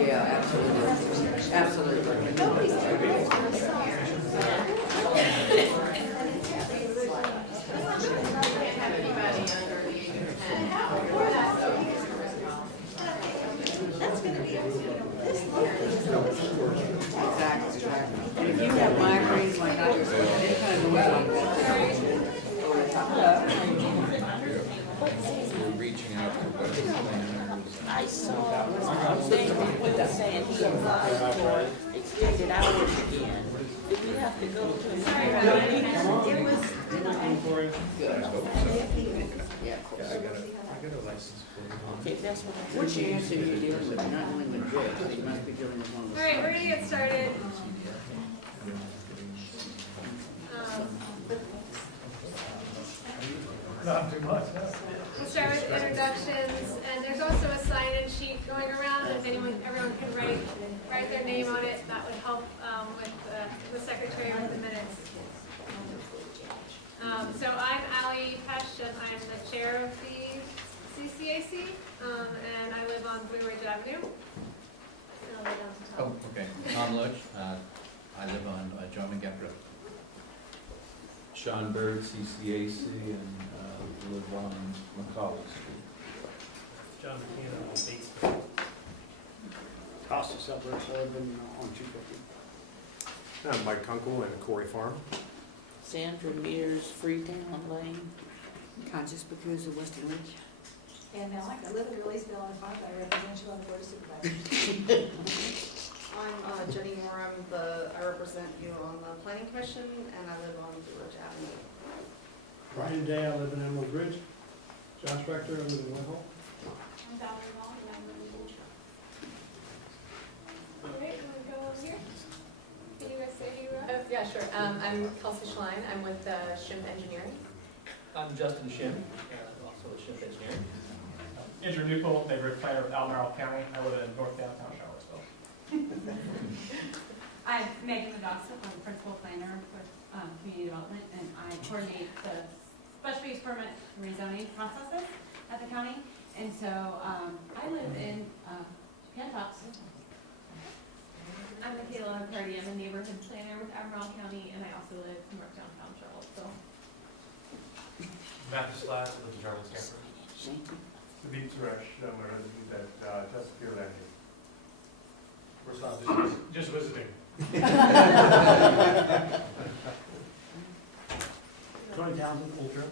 yeah, absolutely, absolutely. Exactly, exactly. And if you have migraines like I do, any kind of noise like that. We're reaching out to wedding planners. I saw saying he applied for extended hours again. Did we have to go to It was, yeah. I got a license for okay, that's what I Which answer are you dealing with? You're not dealing with Jake, so you must be dealing with one of the. All right, we're gonna get started. Not too much, We'll start with introductions, and there's also a sign-in sheet going around. If everyone can write their name on it, that would help with the secretary with the minutes. So I'm Allie Pesh, and I'm the chair of the CCAC, and I live on Blue Ridge Avenue. And I'll go down to Oh, top. okay. Tom Loach. I live on John McGett Road. Sean Bird, CCAC, and live on McCauley Street. John McKenna on 8th Street. Costa Suburb, Sullivan on 250. I'm Mike Kunkel and Corey Farm. Sandra Mears, Freetown Lane. Conscious because of Western Ridge. And now I live in Releaseville on 5, I represent you on the board of supervisors. I'm Jenny Moore, I represent you on the planning commission, and I live on Blue Ridge Avenue. Brian Day, I live in Emerald Ridge. Josh Rector, I live in Whitehall. I'm Valerie Ball, and I'm the lead. All right, I'm gonna go over here. Can you guys say who you are? Yeah, sure. I'm Kelsey Schlein. I'm with Shimp Engineering. I'm Justin Shim, also with Ship Engineering. Andrew Newpol, neighborhood planner of Albemarle County. I live in North Downtown Charlottesville. I'm Megan Madassa, I'm principal planner with community development, and I coordinate the special use permit rezoning processes at the county. And so I live in Pentops. I'm Michaela McCarty, I'm a neighborhood planner with Albemarle County, and I also live in North Downtown Charlottesville. Matthew Slash, I live in Jarvis Camper. David Suresh, I'm a resident at Chesterfield Avenue. We're just visiting. Tony Townsend, Ultra.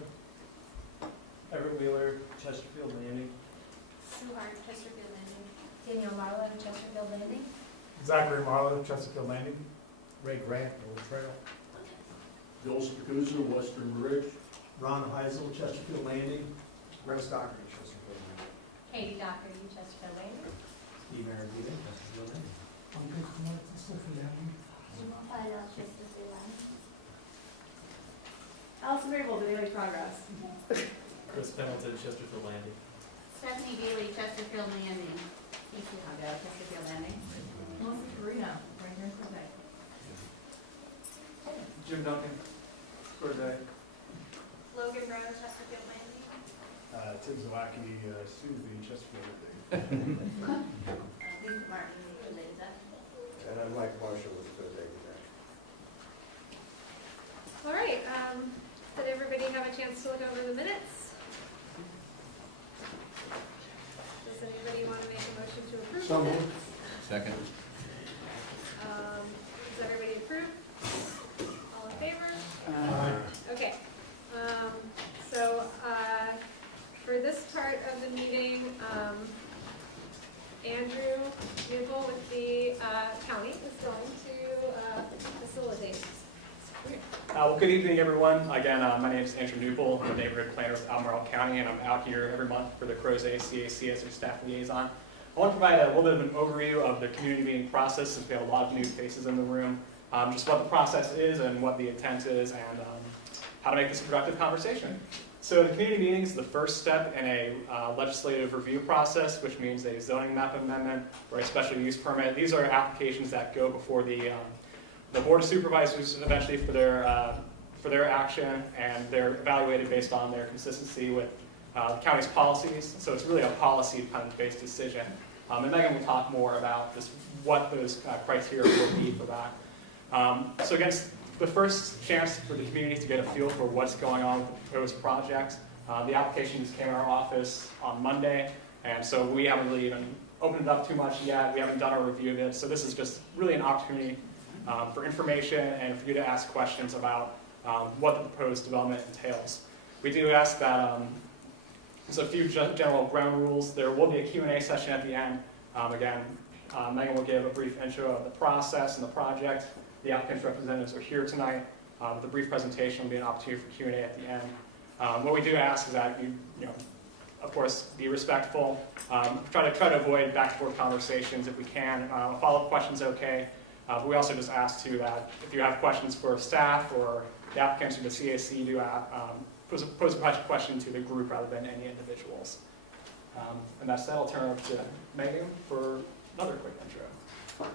Everett Wheeler, Chesterfield Landing. Sue Hart, Chesterfield Landing. Danielle Marlowe, Chesterfield Landing. Zachary Marlowe, Chesterfield Landing. Ray Grant, Old Trail. Joel Spacuzza, Western Ridge. Ron Heisel, Chesterfield Landing. Rex Dockery, Chesterfield Landing. Katie Doherty, Chesterfield Landing. Steve Aragita, Chesterfield Landing. Allison Rabel, the Daily Progress. Chris Pendleton, Chesterfield Landing. Stephanie Bailey, Chesterfield Landing. Casey Hondo, Chesterfield Landing. Melissa Carino, right here in Crozet. Jim Duncan, Crozet. Logan Rose, Chesterfield Landing. Tim Zawacki, Susie, Chesterfield Landing. Lisa Martin, Crozet. And I'm Mike Marshall with the David. All right, did everybody have a chance to look over the minutes? Does anybody want to make a motion to approve the minutes? Second. Does everybody approve? All in favor? Okay. So for this part of the meeting, Andrew Newpol with the county is going to facilitate. Well, good evening, everyone. Again, my name is Andrew Newpol. I'm a neighborhood planner with Albemarle County, and I'm out here every month for the Crozet CAC as their staff liaison. I want to provide a little bit of an overview of the community meeting process, since we have a lot of new faces in the room, just what the process is and what the intent is, and how to make this a productive conversation. So the community meeting is the first step in a legislative review process, which means a zoning map amendment or a special use permit. These are applications that go before the Board of Supervisors eventually for their action, and they're evaluated based on their consistency with the county's policies. So it's really a policy-based decision. And Megan will talk more about just what those criteria will be for that. So again, the first chance for the community to get a feel for what's going on with the proposed project. The applications came in our office on Monday, and so we haven't really even opened it up too much yet. We haven't done a review of it, so this is just really an opportunity for information and for you to ask questions about what the proposed development entails. We do ask that there's a few general ground rules. There will be a Q&A session at the end. Again, Megan will give a brief intro of the process and the project. The applicant's representatives are here tonight. With a brief presentation will be an opportunity for Q&A at the end. What we do ask is that you know, of course, be respectful. Try to avoid back-and-forth conversations if we can. Follow-up questions okay. But we also just ask too that if you have questions for staff or the applicants or the CAC, do pose a question to the group rather than any individuals. And that said, I'll turn it over to Megan for another quick intro.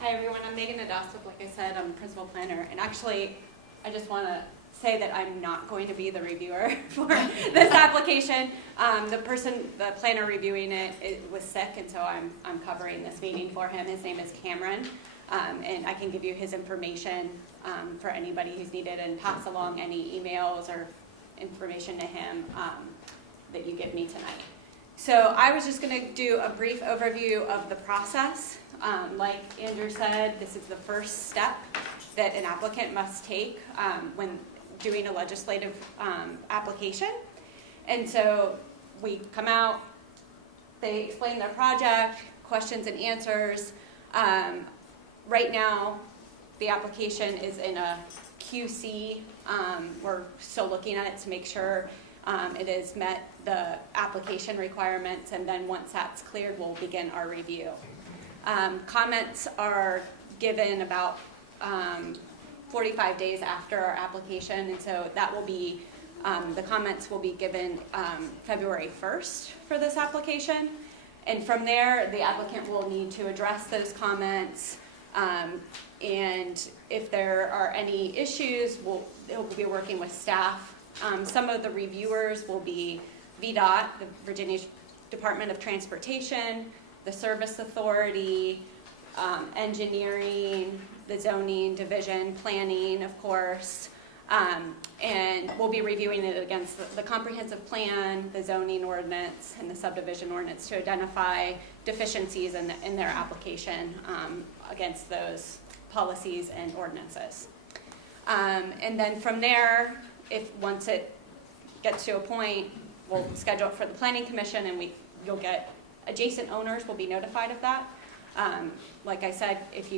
Hi everyone, I'm Megan Adasov. Like I said, I'm principal planner, and actually, I just want to say that I'm not going to be the reviewer for this application. The planner reviewing it was sick, and so I'm covering this meeting for him. His name is Cameron, and I can give you his information for anybody who's needed, and pass along any emails or information to him that you give me tonight. So I was just going to do a brief overview of the process. Like Andrew said, this is the first step that an applicant must take when doing a legislative application. And so we come out, they explain their project, questions and answers. Right now, the application is in a QC. We're still looking at it to make sure it has met the application requirements, and then once that's cleared, we'll begin our review. Comments are given about 45 days after our application, and so that will be, the comments will be given February 1st for this application. And from there, the applicant will need to address those comments, and if there are any issues, they'll be working with staff. Some of the reviewers will be VDOT, the Virginia Department of Transportation, the Service Authority, engineering, the zoning division, planning, of course, and we'll be reviewing it against the comprehensive plan, the zoning ordinance, and the subdivision ordinance to identify deficiencies in their application against those policies and ordinances. And then from there, once it gets to a point, we'll schedule it for the Planning Commission, and you'll get adjacent owners will be notified of that. Like I said, if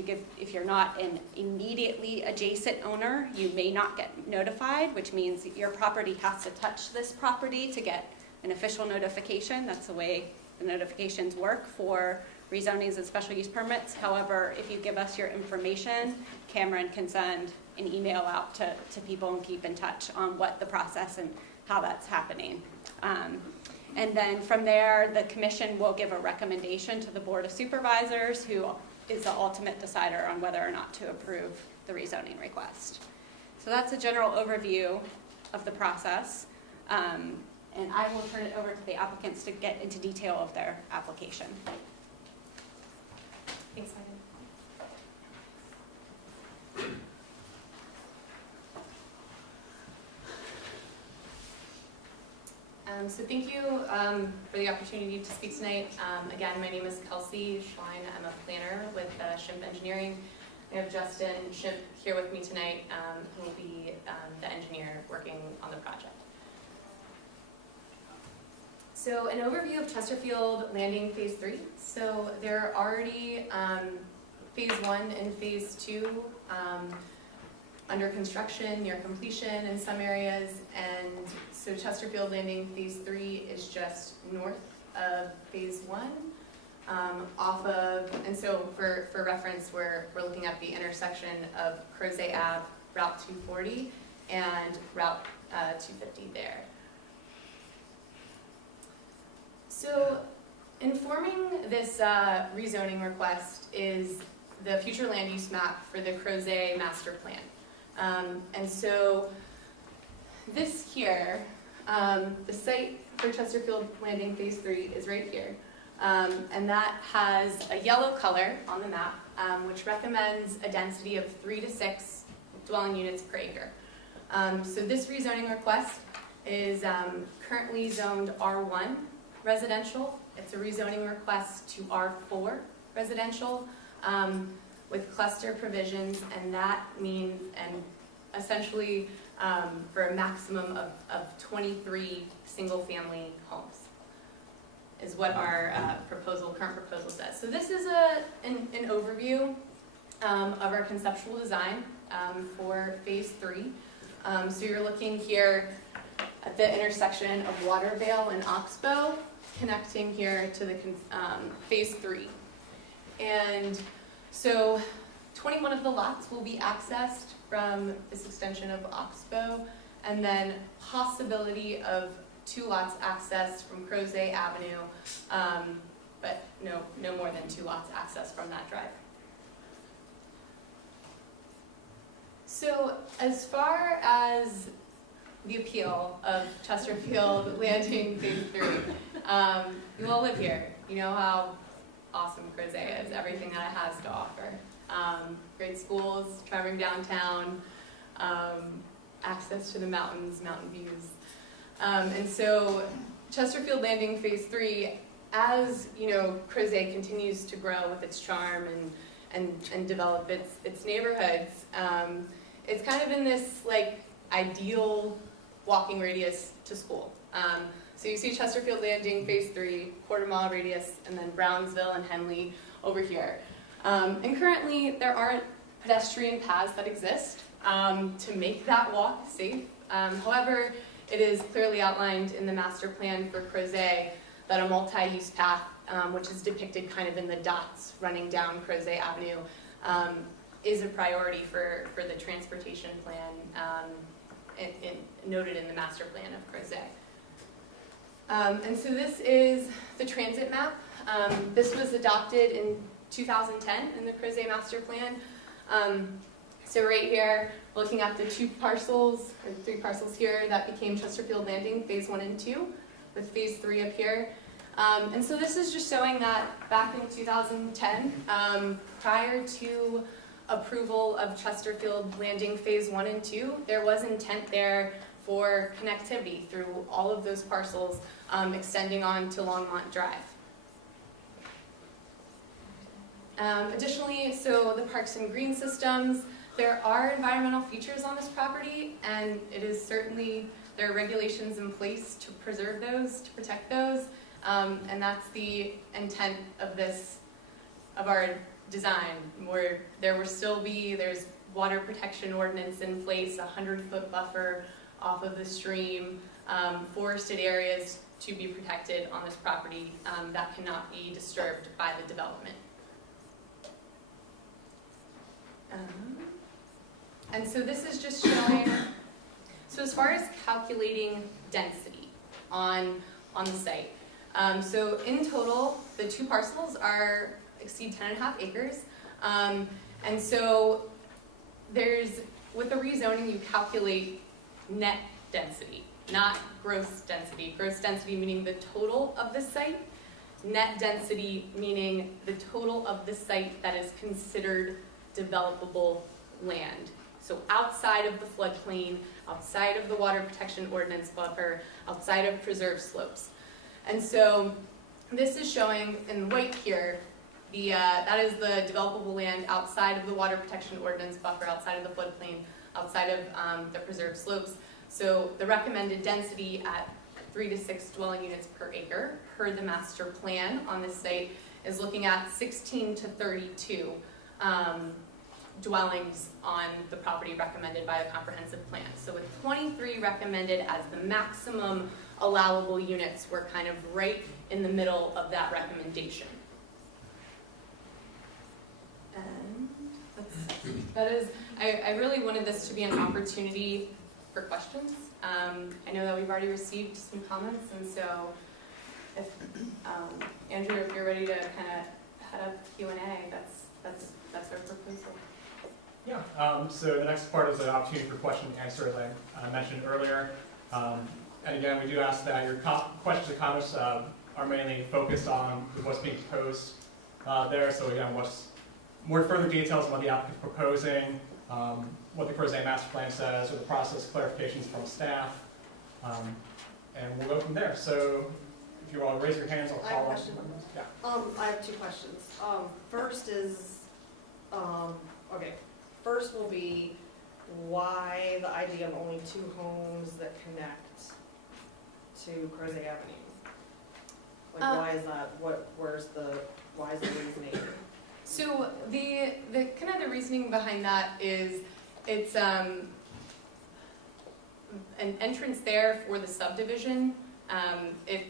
you're not an immediately adjacent owner, you may not get notified, which means your property has to touch this property to get an official notification. That's the way the notifications work for rezonings and special use permits. However, if you give us your information, Cameron can send an email out to people and keep in touch on what the process and how that's happening. And then from there, the commission will give a recommendation to the Board of Supervisors, who is the ultimate decider on whether or not to approve the rezoning request. So that's a general overview of the process. And I will turn it over to the applicants to get into detail of their application. Thanks, Megan. So thank you for the opportunity to speak tonight. Again, my name is Kelsey Schlein. I'm a planner with Shimp Engineering. I have Justin Shimp here with me tonight, who will be the engineer working on the project. So an overview of Chesterfield Landing Phase 3. So there are already Phase 1 and Phase 2 under construction, near completion in some areas, and so Chesterfield Landing Phase 3 is just north of Phase 1, off of, and so for reference, we're looking at the intersection of Crozet Ave, Route 240, and Route 250 there. So informing this rezoning request is the future land use map for the Crozet master plan. And so this here, the site for Chesterfield Landing Phase 3 is right here. And that has a yellow color on the map, which recommends a density of 3 to 6 dwelling units per acre. So this rezoning request is currently zoned R1 residential. It's a rezoning request to R4 residential with cluster provisions, and that means, and essentially for a maximum of 23 single-family homes is what our current proposal says. So this is an overview of our conceptual design for phase 3. So you're looking here at the intersection of Watervale and Oxbow, connecting here to the phase 3. And so 21 of the lots will be accessed from this extension of Oxbow, and then possibility of 2 lots accessed from Crozet Avenue, but no more than 2 lots accessed from that drive. So as far as the appeal of Chesterfield Landing Phase 3, you all live here. You know how awesome Crozet is, everything that it has to offer. Great schools, charming downtown, access to the mountains, mountain views. And so Chesterfield Landing Phase 3, as Crozet continues to grow with its charm and develop its neighborhoods, it's kind of in this ideal walking radius to school. So you see Chesterfield Landing Phase 3, quarter-mile radius, and then Brownsville and Henley over here. And currently there aren't pedestrian paths that exist to make that walk safe. However, it is clearly outlined in the master plan for Crozet that a multi-use path, which is depicted kind of in the dots running down Crozet Avenue, is a priority for the transportation plan noted in the master plan of Crozet. And so this is the transit map. This was adopted in 2010 in the Crozet master plan. So right here, looking at the 2 parcels, or 3 parcels here, that became Chesterfield Landing, Phase 1 and 2, with Phase 3 up here. And so this is just showing that back in 2010, prior to approval of Chesterfield Landing Phase 1 and 2, there was intent there for connectivity through all of those parcels extending on to Longmont Drive. Additionally, so the parks and green systems, there are environmental features on this property, and it is certainly, there are regulations in place to preserve those, to protect those, and that's the intent of our design, where there will still be, there's water protection ordinance in place, a 100-foot buffer off of the stream, forested areas to be protected on this property that cannot be disturbed by the development. And so this is just showing, so as far as calculating density on the site, so in total, the 2 parcels exceed 10.5 acres. And so with the rezoning, you calculate net density, not gross density. Gross density meaning the total of the site. Net density meaning the total of the site that is considered developable land. So outside of the floodplain, outside of the water protection ordinance buffer, outside of preserved slopes. And so this is showing in white here, that is the developable land outside of the water protection ordinance buffer, outside of the floodplain, outside of the preserved slopes. So the recommended density at 3 to 6 dwelling units per acre per the master plan on this site is looking at 16 to 32 dwellings on the property recommended by the comprehensive plan. So with 23 recommended as the maximum allowable units, we're kind of right in the middle of that recommendation. And I really wanted this to be an opportunity for questions. I know that we've already received some comments, and so if Andrew, if you're ready to kind of head up Q&A, that's our proposal. Yeah, so the next part is an opportunity for question and answer, as I mentioned earlier. And again, we do ask that your questions and comments are mainly focused on what's being proposed there. So again, what's more further details on what the applicant's proposing, what the Crozet master plan says, or the process clarifications from staff, and we'll go from there. So if you all raise your hands, I'll I have a call. question. Yeah. I have two questions. First is, okay, first will be why the idea of only 2 homes that connect to Crozet Avenue? Like, why is that? Why is the reasoning? So the kind of the reasoning behind that is it's an entrance there for the subdivision. If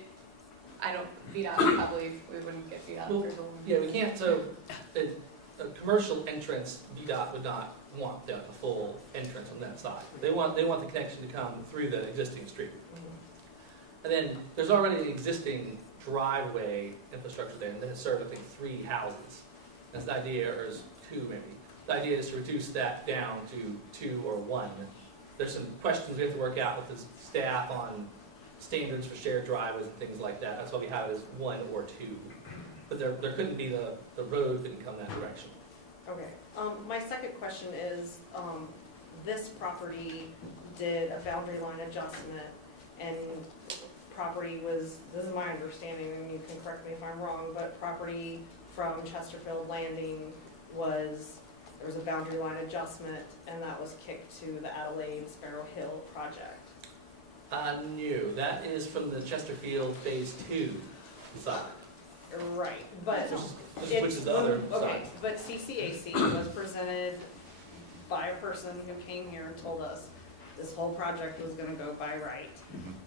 I don't VDOT probably we wouldn't get VDOT Well, approval. Yeah, we can't, so a commercial entrance, VDOT would not want the full entrance on that side. They want the connection to come through the existing street. And then there's already an existing driveway infrastructure there, and that has served, I think, 3 houses. That's the idea, or is 2 maybe. The idea is to reduce that down to 2 or 1. There's some questions we have to work out with the staff on standards for shared driveways and things like that. That's why we have it as 1 or 2. But there couldn't be the road couldn't come that direction. Okay. My second question is, this property did a boundary line adjustment, and property was, this is my understanding, and you can correct me if I'm wrong, but property from Chesterfield Landing there was a boundary line adjustment, and that was kicked to the Adelaide Sparrow Hill project. No, that is from the Chesterfield Phase 2 side. Right, but Which is the other okay, side. but CCAC was presented by a person who came here and told us this whole project was gonna go by right.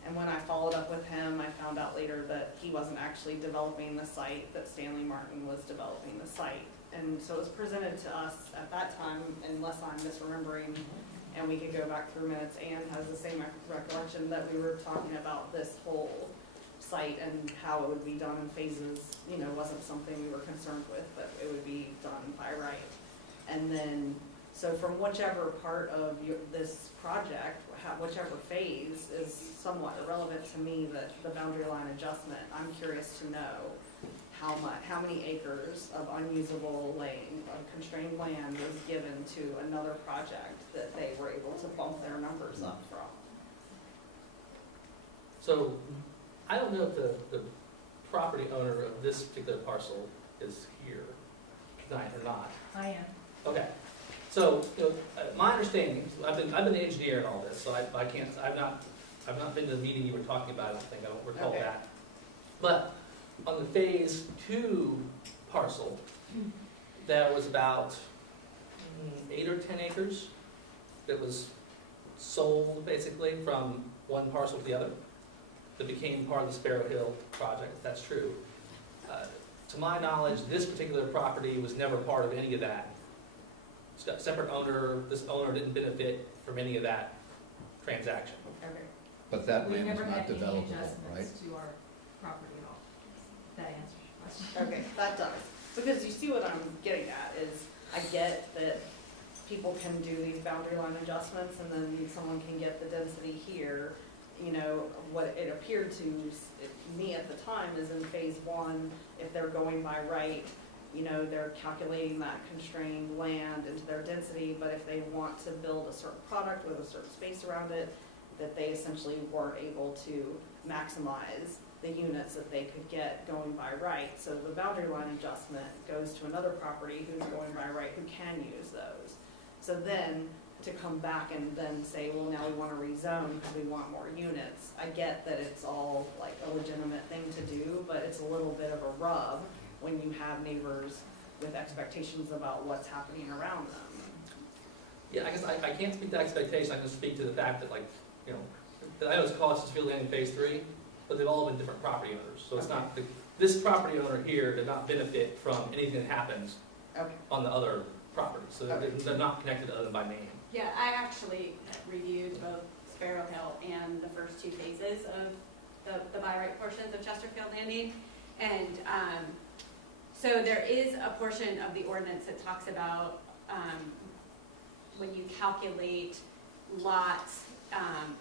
And when I followed up with him, I found out later that he wasn't actually developing the site, that Stanley Martin was developing the site. And so it was presented to us at that time, unless I'm misremembering, and we could go back through minutes. Anne has the same recollection that we were talking about this whole site and how it would be done in phases, wasn't something we were concerned with, but it would be done by right. And then, so from whichever part of this project, whichever phase is somewhat irrelevant to me, the boundary line adjustment, I'm curious to know how many acres of unusable land, of constrained land was given to another project that they were able to bump their numbers up from. So I don't know if the property owner of this particular parcel is here tonight or not. I am. Okay, so my understanding, I've been the engineer in all this, so I've not been to the meeting you were talking about. I don't recall Okay. that. But on the Phase 2 parcel, there was about 8 or 10 acres that was sold basically from one parcel to the other. That became part of the Sparrow Hill project. That's true. To my knowledge, this particular property was never part of any of that. It's got a separate owner. This owner didn't benefit from any of that transaction. Okay. But that We land is never not had any developable, right? adjustments to our property at all. That answers your question. Okay, that does. Because you see what I'm getting at is, I get that people can do these boundary line adjustments and then someone can get the density here. What it appeared to me at the time is in phase 1, if they're going by right, they're calculating that constrained land into their density, but if they want to build a certain product with a certain space around it, that they essentially weren't able to maximize the units that they could get going by right. So the boundary line adjustment goes to another property who's going by right, who can use those. So then, to come back and then say, well, now we want to rezone because we want more units. I get that it's all like a legitimate thing to do, but it's a little bit of a rub when you have neighbors with expectations about what's happening around them. Yeah, I guess I can't speak to expectation. I can speak to the fact that I know it's called Chesterfield Landing Phase 3, but they've all been different property owners. So it's not, this property owner here did not benefit from anything that happens on the other property. So they're not connected other than by name. Yeah, I actually reviewed both Sparrow Hill and the first 2 phases of the by right portions of Chesterfield Landing. And so there is a portion of the ordinance that talks about when you calculate lots,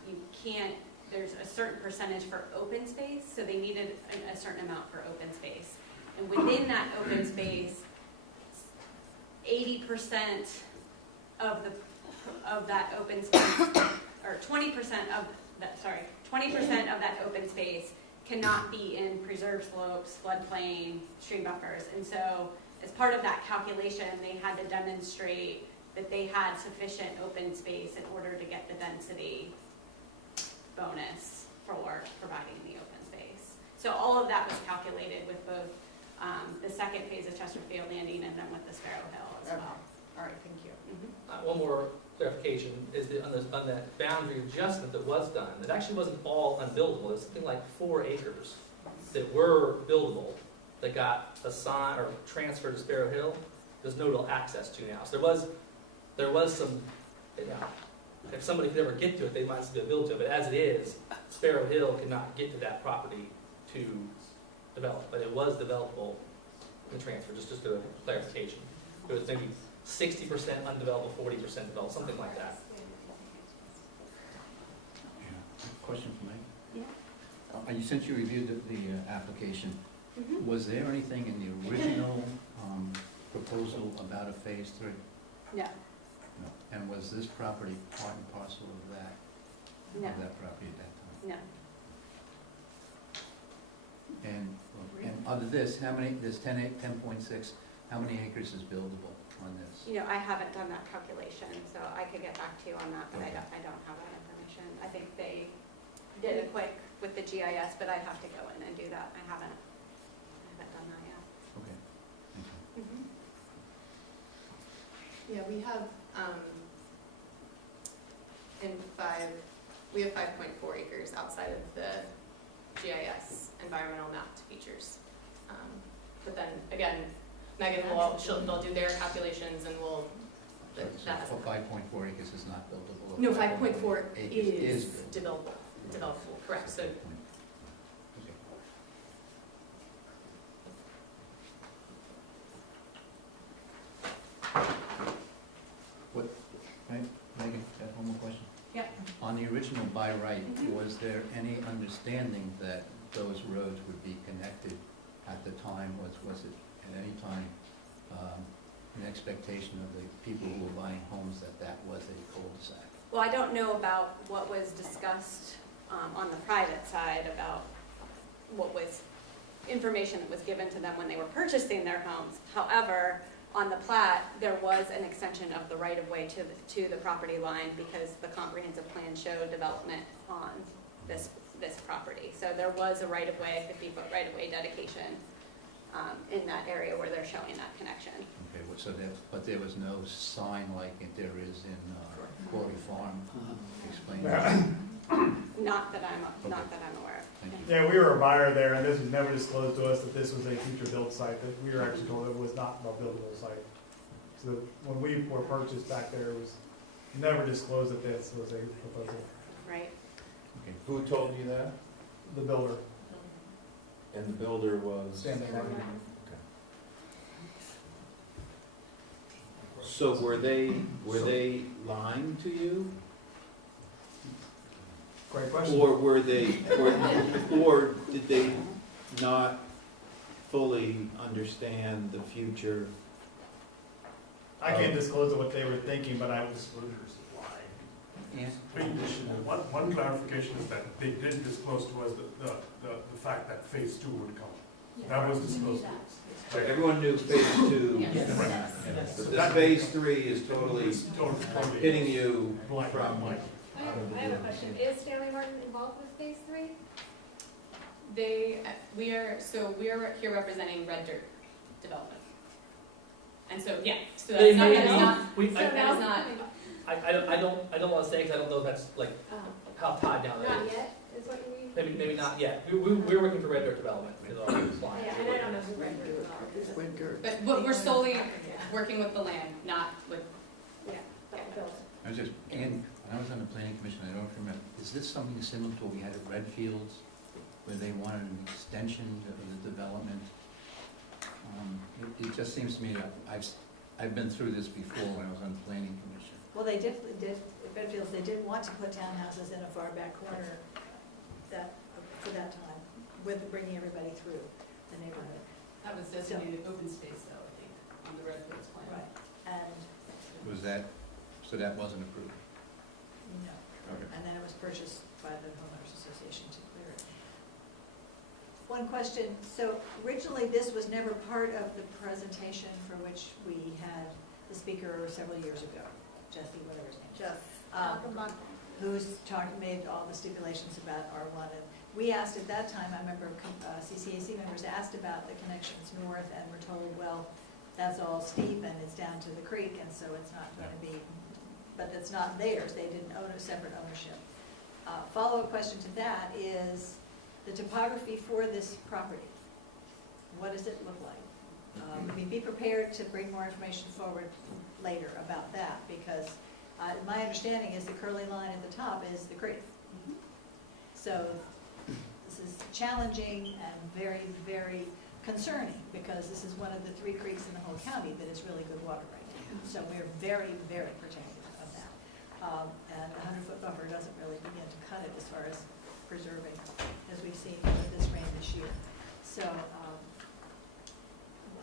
you can't there's a certain percentage for open space, so they needed a certain amount for open space. And within that open space, 80% of that open space, or 20% of that, 20% of that open space cannot be in preserved slopes, floodplain, stream buffers. And so as part of that calculation, they had to demonstrate that they had sufficient open space in order to get the density bonus for providing the open space. So all of that was calculated with both the second phase of Chesterfield Landing and then with the Sparrow Hill as Okay. well. All right, thank you. One more clarification is on that boundary adjustment that was done, it actually wasn't all unbuildable. It's something like 4 acres that were buildable that got assigned or transferred to Sparrow Hill. There's no real access to now. So there was some, if somebody could ever get to it, they might still be able to build to it. But as it is, Sparrow Hill cannot get to that property to develop. But it was developable in the transfer, just a clarification. It was maybe 60% undeveloped, 40% developed, something like that. Question for Mike? Yeah. Since you reviewed the application, Mhm. was there anything in the original proposal about a phase 3? No, No. And was this property part and parcel of that, no, of that property at that time? no. And other this, how many, there's 10.6, how many acres is buildable on this? You know, I haven't done that calculation, so I could get back to you on that, but I don't have that information. I think they did a quick with the GIS, but I'd have to go in and do that. I haven't done that yet. Okay, thank you. Mhm. Yeah, we have, we have 5.4 acres outside of the GIS environmental mapped features. But then, again, Megan they'll do their calculations and we'll, So that, 5.4 acres is not buildable? no, 5.4 acres is buildable. developable, correct, so, Okay. What, right, Megan, got one more question? Yep. On the original by right, Mhm. was there any understanding that those roads would be connected at the time? Was it at any time an expectation of the people who were buying homes that that was a cul-de-sac? Well, I don't know about what was discussed on the private side about what was information that was given to them when they were purchasing their homes. However, on the plat, there was an extension of the right-of-way to the property line because the comprehensive plan showed development on this property. So there was a right-of-way, 50-foot right-of-way dedication in that area where they're showing that connection. Okay, so but there was no sign like there is in Quarry Farm explaining that? Not that I'm aware of. Thank you. Yeah, we were a buyer there, and this was never disclosed to us that this was a future build site, that we were actually told it was not a buildable site. So when we were purchased back there, it was never disclosed that this was a proposal. Right. Okay. Who told you that? The builder. And the builder was? Stanley Martin. So were they lying to you? Great question. Or were they, or did they not fully understand the future? I can't disclose what they were thinking, but I was. Disclosures of lying. Yeah. One clarification is that they didn't disclose to us the fact that phase 2 would come. That was disclosed. So everyone knew phase 2. Yes. But this phase 3 is totally It's totally hitting you blank. from. I have a question. Is Stanley Martin involved with phase 3? We are here representing Red Dirt Development. And so, yeah, so They that may is be. not, I not, don't want to say because I don't know if that's like how tied down that Not is. yet, is what you mean? Maybe not yet. We're working for Red Dirt Development. Is all I'm implying. Yeah, and I don't know who Red Dirt is. but we're solely working with the land, not with, Yeah, but the building. I was just, and when I was on the planning commission, I don't remember, is this something similar to what we had at Redfields, where they wanted an extension of the development? It just seems to me that I've been through this before when I was on the planning commission. Well, they definitely did, at Bedfields, they did want to put townhouses in a far back corner that, for that time, with bringing everybody through the neighborhood. That was designated open space though, I think, on the Red Hills plan. Right, and, Was that, so that wasn't approved? no, Okay. and then it was purchased by the homeowners association to clear it. One question, so originally this was never part of the presentation for which we had the speaker several years ago, Jesse, whatever his name is. Just, Who's made all the stipulations about R1. And we asked at that time, I remember CCAC members asked about the connections north and were told, well, that's all steep and it's down to the creek and so it's not going to be, but it's not theirs. They didn't own a separate ownership. Follow-up question to that is the topography for this property. What does it look like? I mean, be prepared to bring more information forward later about that because my understanding is the curly line at the top is the creek. So this is challenging and very, very concerning because this is one of the 3 creeks in the whole county that is really good water right now. So we're very, very protective of that. And a 100-foot buffer doesn't really begin to cut it as far as preserving, as we've seen with this rain this year. So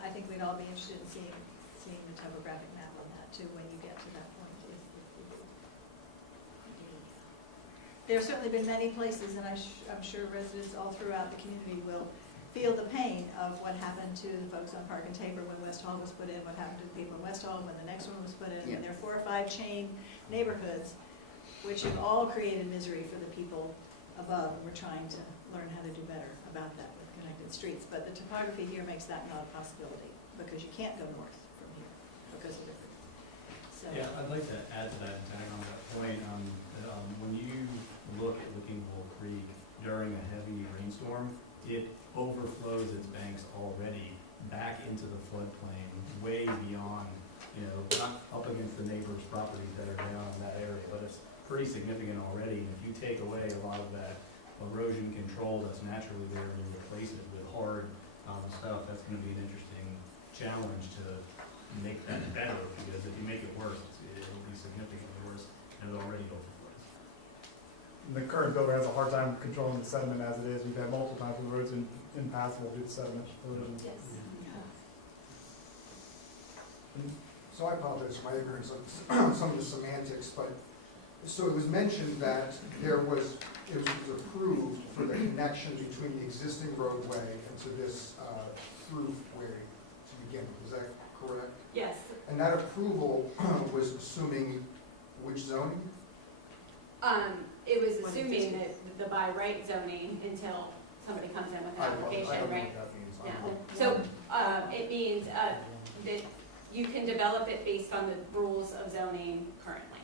I think we'd all be interested in seeing the topographic map on that too when you get to that point. There have certainly been many places, and I'm sure residents all throughout the community will feel the pain of what happened to the folks on Park and Tabor when West Hall was put in, what happened to the people in West Hall when the next one was put in. Yeah. And there are 4 or 5 chain neighborhoods which have all created misery for the people above, and we're trying to learn how to do better about that with connected streets. But the topography here makes that not a possibility, because you can't go north from here because of the river. So, Yeah, I'd like to add to that and tag on that point. When you look at Licking Hole Creek during a heavy rainstorm, it overflows its banks already back into the floodplain, way beyond, not up against the neighbors' properties that are down in that area, but it's pretty significant already. And if you take away a lot of that erosion control that's naturally there and you replace it with hard stuff, that's going to be an interesting challenge to make that better, because if you make it worse, it'll be significantly worse and it already overflows. The current builder has a hard time controlling the sediment as it is. We've had multiple times where the road's impassable due to sediment erosion. yes. So I apologize for my ignorance on some of the semantics, but, so it was mentioned that it was approved for the connection between the existing roadway and to this throughway to begin with. Is that correct? Yes. And that approval was assuming which zoning? It was assuming that the by right zoning until somebody comes in with an application, I don't know right? what that means. Yeah. So, it means, that you can develop it based on the rules of zoning currently.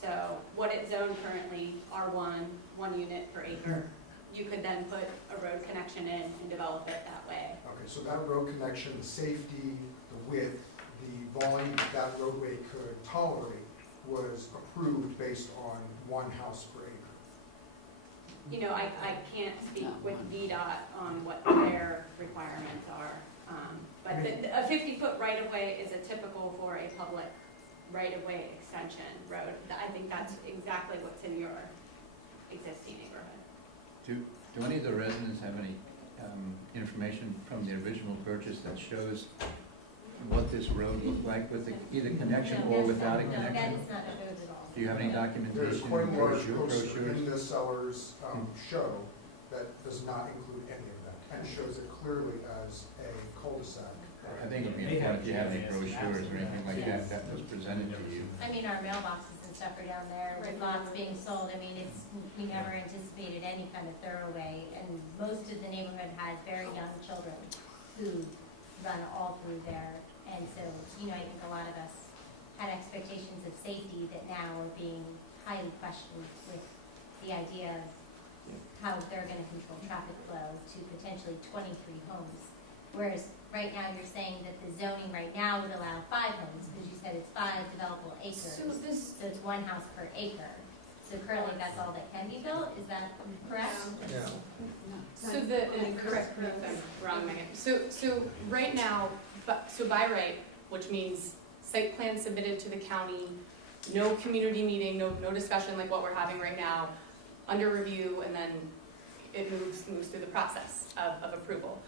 So, what it's zoned currently, R1, 1 unit per acre. You could then put a road connection in and develop it that way. Okay, so that road connection, the safety, the width, the volume that roadway could tolerate was approved based on 1 house per acre. I can't speak with VDOT on what their requirements are. But a 50-foot right-of-way is a typical for a public right-of-way extension road. I think that's exactly what's in your existing neighborhood. Do any of the residents have any information from the original purchase that shows what this road looked like with either connection or without a connection? That is not showed at all. Do you have any documentation? There's quite a large brochures? poster in the seller's show that does not include any of that and shows it clearly as a cul-de-sac. I think it'd be important if you have any brochures or anything like that that was presented to you. I mean, our mailboxes and stuff are down there with lots being sold. I mean, we never anticipated any kind of thorough way. And most of the neighborhood has very young children who run all through there. And so, I think a lot of us had expectations of safety that now are being highly questioned with the idea of how they're going to control traffic flow to potentially 23 homes. Whereas right now you're saying that the zoning right now would allow 5 homes, because you said it's 5 developable acres. So it's 1 house per acre. So currently that's all that can be built, is that correct? Yeah. So correct me if I'm wrong, Megan. So right now, so by right, which means site plan submitted to the county, no community meeting, no discussion like what we're having right now. under review, and then it moves through the process of approval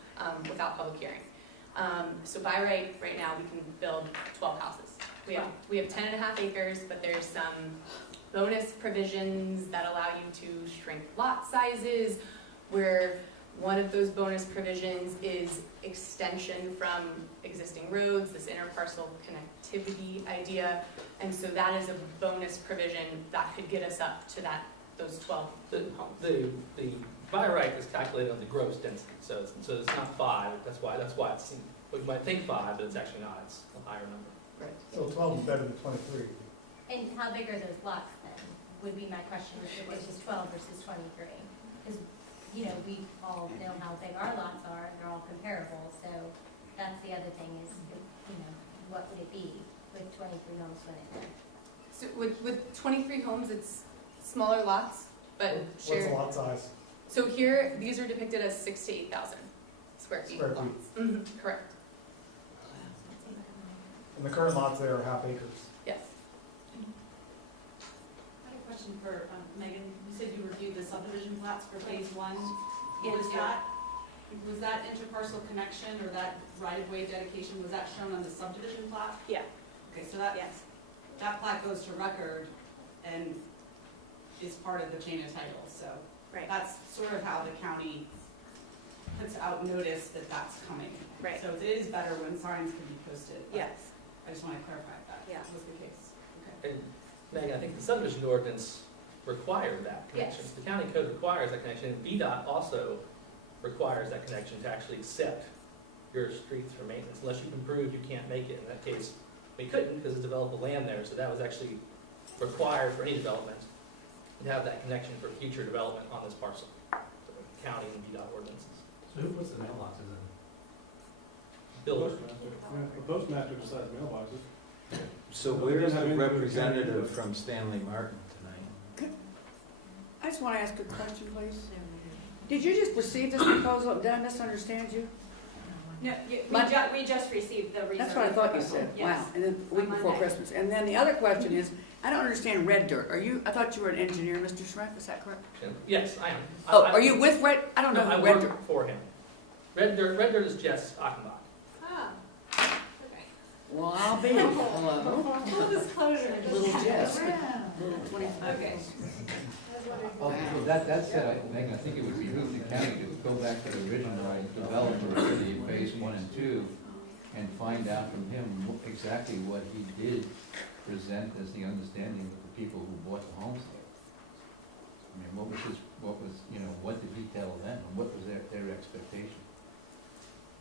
without public hearing. So by right now, we can build 12 houses. We have 10.5 acres, but there's some bonus provisions that allow you to shrink lot sizes, where one of those bonus provisions is extension from existing roads, this interparcel connectivity idea. And so that is a bonus provision that could get us up to those 12 homes. The by right is calculated on the gross density, so it's not 5, that's why it's, you might think 5, but it's actually not, it's a higher number. Right. So 12 is better than 23. And how big are those lots then, would be my question, which is 12 versus 23? Because, you know, we all know how big our lots are, and they're all comparable, so that's the other thing is, you know, what would it be with 23 homes when it's there? So with 23 homes, it's smaller lots, but What's the shared. lot size? So here, these are depicted as 6,000 to 8,000 square feet Square feet. lots. Correct. And the current lots there are half acres. Yes. I have a question for Megan. You said you reviewed the subdivision plats for phase 1. Yes. Was that interparcel connection or that right-of-way dedication, was that shown on the subdivision plat? Yeah. Okay, so that plat goes to record and is part of the chain of title, so. Right. That's sort of how the county puts out notice that that's coming. Right. So it is better when signs can be posted. but Yes. I just want to clarify if that was the case. Okay. And Megan, I think the subdivision ordinance required that connection. Yes. The county code requires that connection, and VDOT also requires that connection to actually accept your streets for maintenance, unless you can prove you can't make it. In that case, we couldn't because it's developable land there, so that was actually required for any development to have that connection for future development on this parcel. So county and VDOT ordinances. So who puts the mailboxes in? Builder. The postmaster decides mailboxes. So where's the representative from Stanley Martin tonight? I just want to ask a question, please. Did you just receive this proposal? Did I misunderstand you? No, we just received the rezoning. That's what I thought you said. Yes. Wow. And then the week On before Monday. Christmas. And then the other question is, I don't understand red dirt. I thought you were an engineer, Mr. Schreck, is that correct? Yes, I am. Oh, are you with red? I don't know I who red work dirt. for him. Red dirt is Jess Achenbach. Ah, okay. Well, I'll be. Hello. Little Jess. Little 25. Okay. Oh, well, that said, Megan, I think it would behoove the county to go back to the original developer for the phase 1 and 2 and find out from him exactly what he did present as the understanding of the people who bought the homes there. I mean, what did he tell them, and what was their expectation?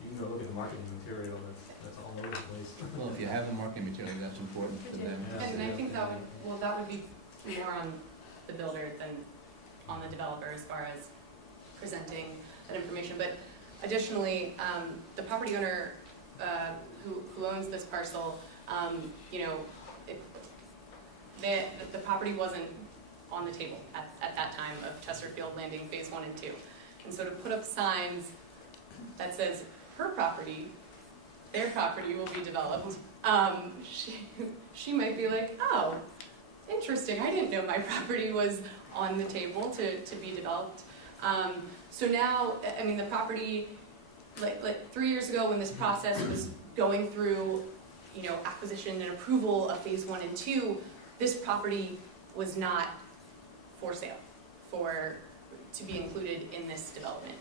You can go look at the marketing material, that's all over the place. Well, if you have the marketing material, that's important for them. Yeah. And I think that would be more on the builder than on the developer as far as presenting that information. But additionally, the property owner who owns this parcel, the property wasn't on the table at that time of Chesterfield Landing Phase 1 and 2. And so to put up signs that says her property, their property will be developed, she might be like, oh, interesting, I didn't know my property was on the table to be developed. So now, I mean, the property, like 3 years ago when this process was going through, acquisition and approval of phase 1 and 2, this property was not for sale to be included in this development.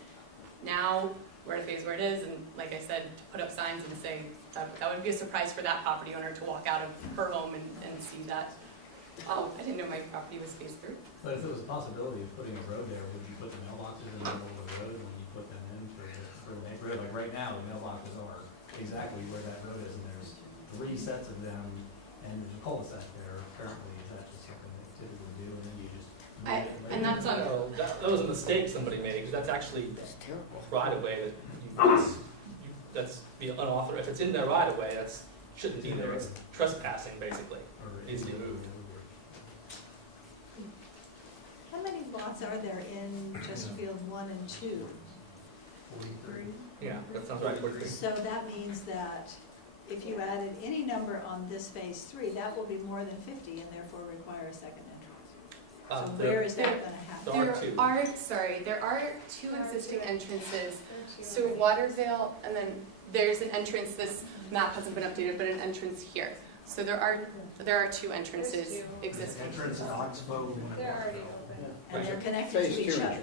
Now, we're at a phase where it is, and like I said, to put up signs and say, that would be a surprise for that property owner to walk out of her home and see that, oh, I didn't know my property was phase 3. But if there was a possibility of putting a road there, would you put the mailboxes in the middle of the road when you put them in for the neighborhood? Like right now, the mailboxes are exactly where that road is, and there's 3 sets of them, and there's a cul-de-sac there currently. Is that just something they typically do, and then you just move it later? And that's on. No, that was a mistake somebody made, because that's actually That's terrible. right of way that's be unauthorized. If it's in their right of way, that's shouldn't be there. It's trespassing basically. Or It needs to be moved. How many lots are there in Chesterfield 1 and 2? 43. Yeah, that sounds right. So that means that if you added any number on this phase 3, that will be more than 50 and therefore require a second entrance. So There where is that gonna happen? There are two existing entrances. So Watervale, and then there's an entrance, this map hasn't been updated, but an entrance here. So there are two entrances existing. Entrance in Oxbow. They're already open. And they're connected to each other.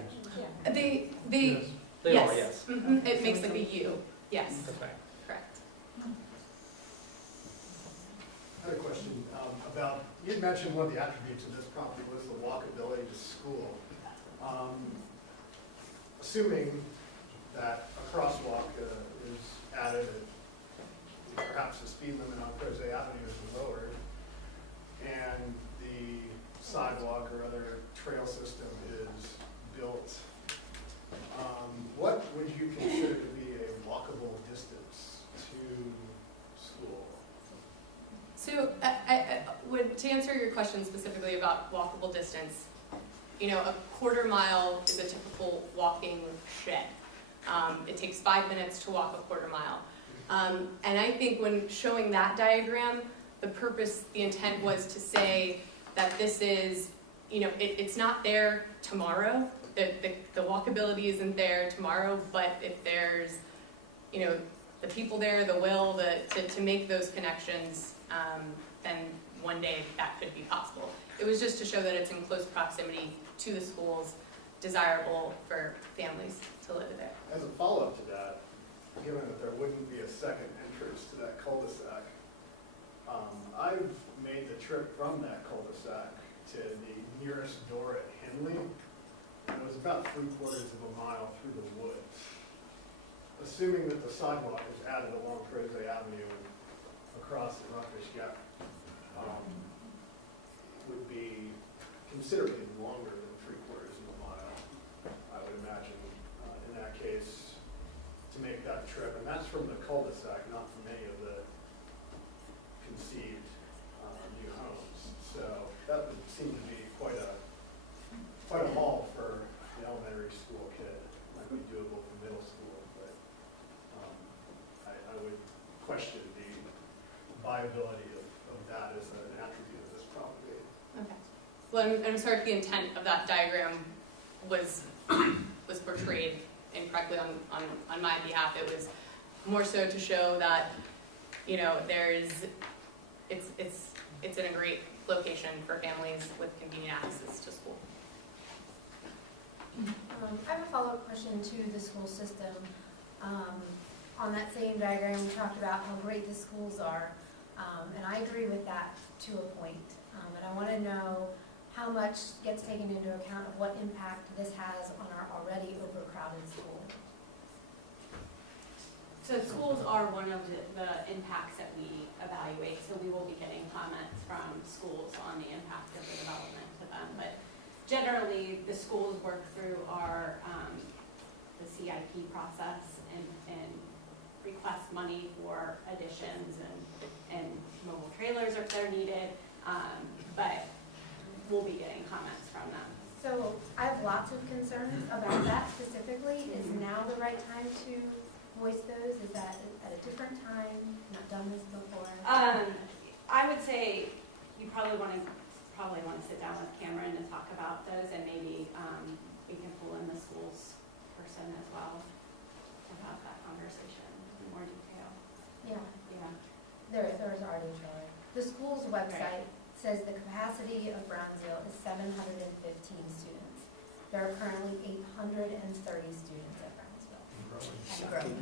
They, Yes. They are, yes. Mhm, it makes like a U, yes, That's right. correct. I had a question about, you had mentioned one of the attributes of this property was the walkability to school. Assuming that a crosswalk is added, and perhaps the speed limit on Crozet Avenue is lowered, and the sidewalk or other trail system is built, what would you consider to be a walkable distance to school? So to answer your question specifically about walkable distance, a quarter mile is a typical walking shed. It takes 5 minutes to walk a quarter mile. And I think when showing that diagram, the intent was to say that this is, it's not there tomorrow. The walkability isn't there tomorrow, but if there's, the people there, the will to make those connections, then one day that could be possible. It was just to show that it's in close proximity to the schools, desirable for families to live there. As a follow-up to that, given that there wouldn't be a second entrance to that cul-de-sac, I've made the trip from that cul-de-sac to the nearest door at Henley, and it was about 3/4 of a mile through the woods. Assuming that the sidewalk is added along Crozet Avenue and across the Rockfish Gap, would be considerably longer than 3/4 of a mile, I would imagine, in that case, to make that trip. And that's from the cul-de-sac, not from any of the conceived new homes. So that would seem to be quite a haul for the elementary school kid. Might be doable for middle school, but I would question the viability of that as an attribute of this property. Okay. Well, I'm sorry if the intent of that diagram was portrayed incorrectly on my behalf. It was more so to show that, it's in a great location for families with convenient access to school. I have a follow-up question to the school system. On that same diagram, we talked about how great the schools are, and I agree with that to a point. And I want to know how much gets taken into account of what impact this has on our already overcrowded school. So schools are one of the impacts that we evaluate, so we will be getting comments from schools on the impact of the development to them. But generally, the schools work through the CIP process and request money for additions and mobile trailers if they're needed, but we'll be getting comments from them. So I have lots of concerns about that specifically. Is now the right time to voice those? Is that at a different time? Not done this before? I would say you probably want to sit down with Cameron and talk about those, and maybe we can pull in the schools person as well to have that conversation in more detail. Yeah. Yeah. There's already a trailer. The school's website says the capacity of Brownsville is 715 students. There are currently 830 students at Brownsville. And growing.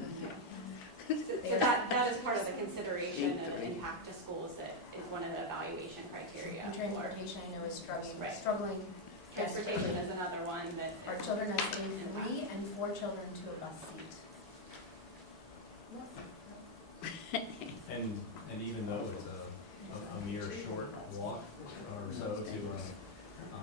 So that is part of the consideration of impact to schools, that is one of the evaluation criteria. And transportation, I know, is struggling. Right. Struggling. Transportation is another one that. Our children are sitting 3 and 4 children to a bus seat. And even though it's a mere short walk or so to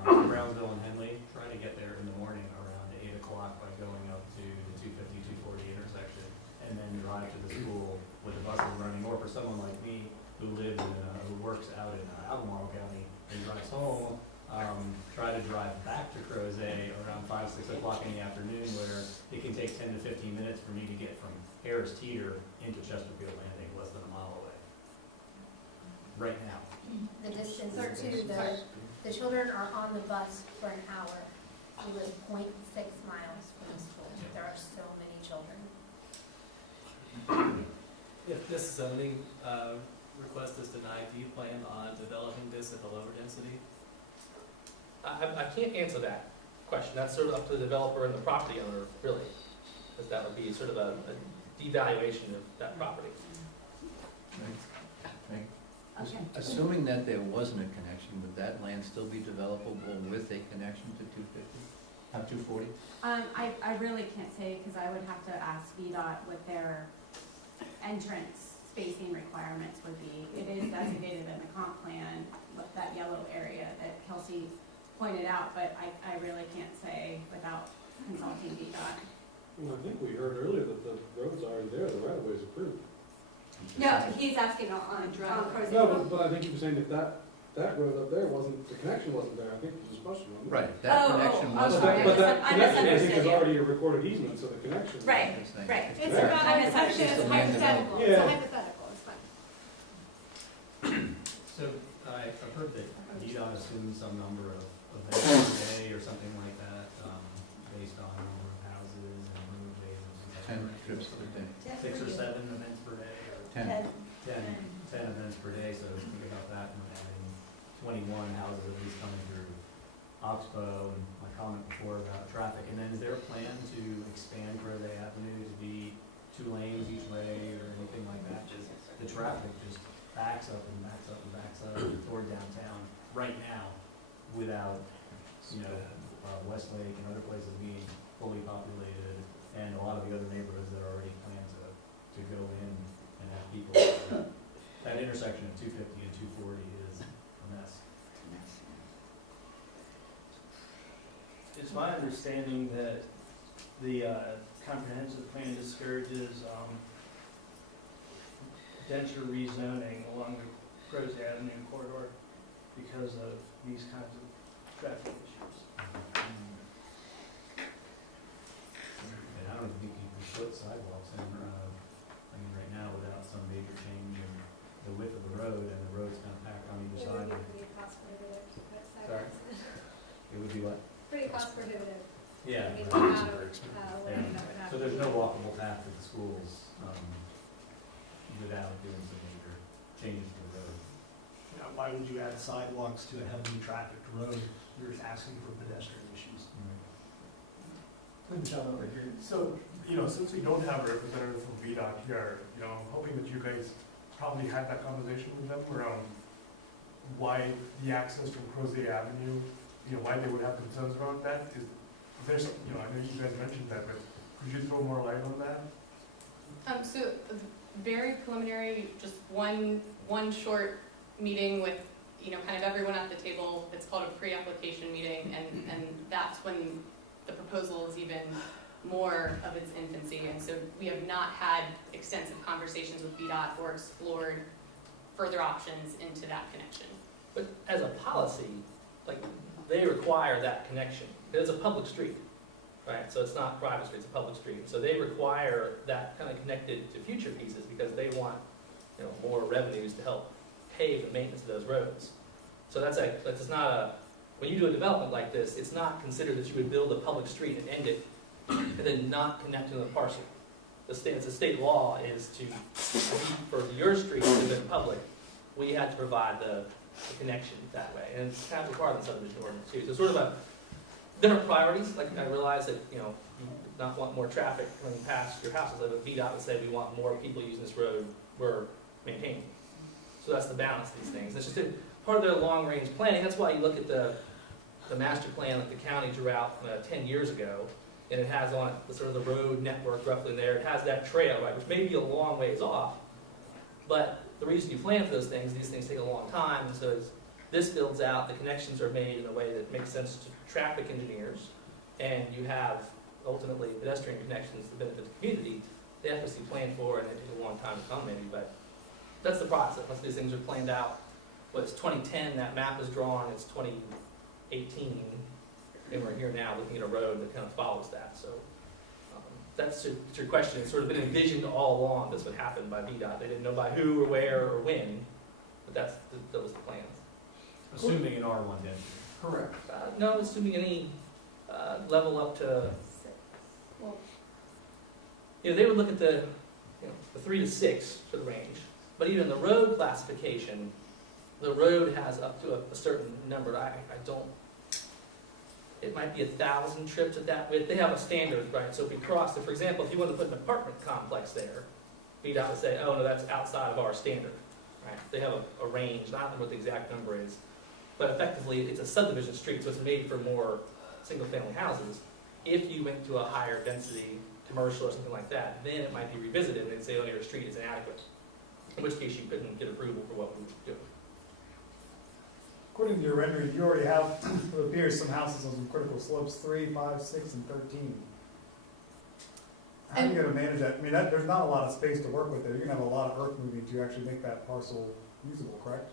Brownsville and Henley, try to get there in the morning around 8 o'clock by going up to the 250, 240 intersection, and then drive to the school with the buses running. Or for someone like me who lives who works out in Albemarle County and drives home, try to drive back to Crozet around 5, 6 o'clock in the afternoon, where it can take 10 to 15 minutes for me to get from Harris Teeter into Chesterfield Landing, less than a mile away. Right now. The distance to the The children are on the bus for an hour. We live 0.6 miles from the school. There are so many children. If this zoning request is denied, do you plan on developing this at a lower density? I can't answer that question. That's sort of up to the developer and the property owner, really, because that would be sort of a devaluation of that property. Right. Okay. Assuming that there wasn't a connection, would that land still be developable with a connection to 240? I really can't say, because I would have to ask VDOT what their entrance spacing requirements would be. It is designated in the comp plan, with that yellow area that Kelsey pointed out, but I really can't say without consulting VDOT. Well, I think we heard earlier that the road's already there, the right of way is approved. No, he's asking on Crozet. No, but I think you were saying if that road up there wasn't, the connection wasn't there, I think it was a question, wasn't it? Right, that connection oh, wasn't. sorry, But that I connection, I think, is misunderstood you. already a recorded easement, so the connection. Right, right. It's Yeah. about, I it's actually misunderstood. it's hypothetical, it's a Yeah. hypothetical, it's fine. So I've heard that DDOT assumes some number of events per day or something like that, based on number of houses and roadways and stuff. 10 trips per day. 6 or 7 events per day, or 10. 10 events per day, so think about that, and having 21 houses at least coming through Oxbow, and my comment before about traffic. And then is there a plan to expand Crozet Avenue to be 2 lanes each way or anything like that? Just the traffic just backs up and backs up and backs up toward downtown right now without, Westlake and other places being fully populated, and a lot of the other neighborhoods that already plan to go in and have people. That intersection of 250 and 240 is a mess. It's my understanding that the comprehensive plan discourages potential rezoning along the Crozet Avenue corridor because of these kinds of traffic issues. And I don't think you can put sidewalks in, right now without some major change in the width of the road, and the road's kind of packed on either It side. would be pretty cost prohibitive to put Sorry? sidewalks in. It would be what? Pretty cost prohibitive. Yeah. I mean, the amount of, land that would have So to there's be- no walkable path to the schools, without doing some major changes to the road. Now, why would you add sidewalks to a heavily trafficked road? You're asking for pedestrian issues. John over here. So, since we don't have a representative from VDOT here, I'm hoping that you guys probably had that conversation with them around why the access from Crozet Avenue, why they would have concerns around that. Is there some, I know you guys mentioned that, but could you throw more light on that? So very preliminary, just one short meeting with, kind of everyone at the table. It's called a pre-application meeting, and that's when the proposal is even more of its infancy. And so we have not had extensive conversations with VDOT or explored further options into that connection. But as a policy, they require that connection. It's a public street, right? So it's not private street, it's a public street. So they require that kind of connected to future pieces because they want, more revenues to help pay the maintenance of those roads. So that's not when you do a development like this, it's not considered that you would build a public street and end it and then not connect to the parcel. The state law is for your street to have been public, we had to provide the connection that way. And it's kind of required in the subdivision ordinance too. So sort of a different priorities. I realize that, you not want more traffic coming past your houses. But VDOT would say we want more people using this road, we're maintaining. So that's the balance of these things. It's just part of their long-range planning. That's why you look at the master plan that the county drew out 10 years ago, and it has on it sort of the road network roughly in there. It has that trail, right, which may be a long ways off, but the reason you plan for those things, these things take a long time, and so as this builds out, the connections are made in a way that makes sense to traffic engineers, and you have ultimately pedestrian connections that benefit the community. They have to be planned for, and it takes a long time to come maybe, but that's the process. Once these things are planned out, it's 2010, that map was drawn, it's 2018, and we're here now looking at a road that kind of follows that. So that's your question. It's sort of been envisioned all along this would happen by VDOT. They didn't know by who or where or when, but that was the plans. Assuming an R1 density. Correct. No, assuming any level up to, Well, they would look at the 3 to 6 for the range. But even the road classification, the road has up to a certain number. I don't, it might be 1,000 trips at that. They have a standard, right? So if we cross it, for example, if you want to put an apartment complex there, VDOT would say, oh no, that's outside of our standard, right? They have a range, I don't know what the exact number is, but effectively it's a subdivision street, so it's made for more single-family houses. If you went to a higher density commercial or something like that, then it might be revisited and they'd say, oh, your street is inadequate. In which case you couldn't get approval for what we would do. According to your rendering, you already have, it appears, some houses on some critical slopes, 3, 5, 6, and 13. How are you gonna manage that? I mean, there's not a lot of space to work with there. You're gonna have a lot of earth moving to actually make that parcel usable, correct?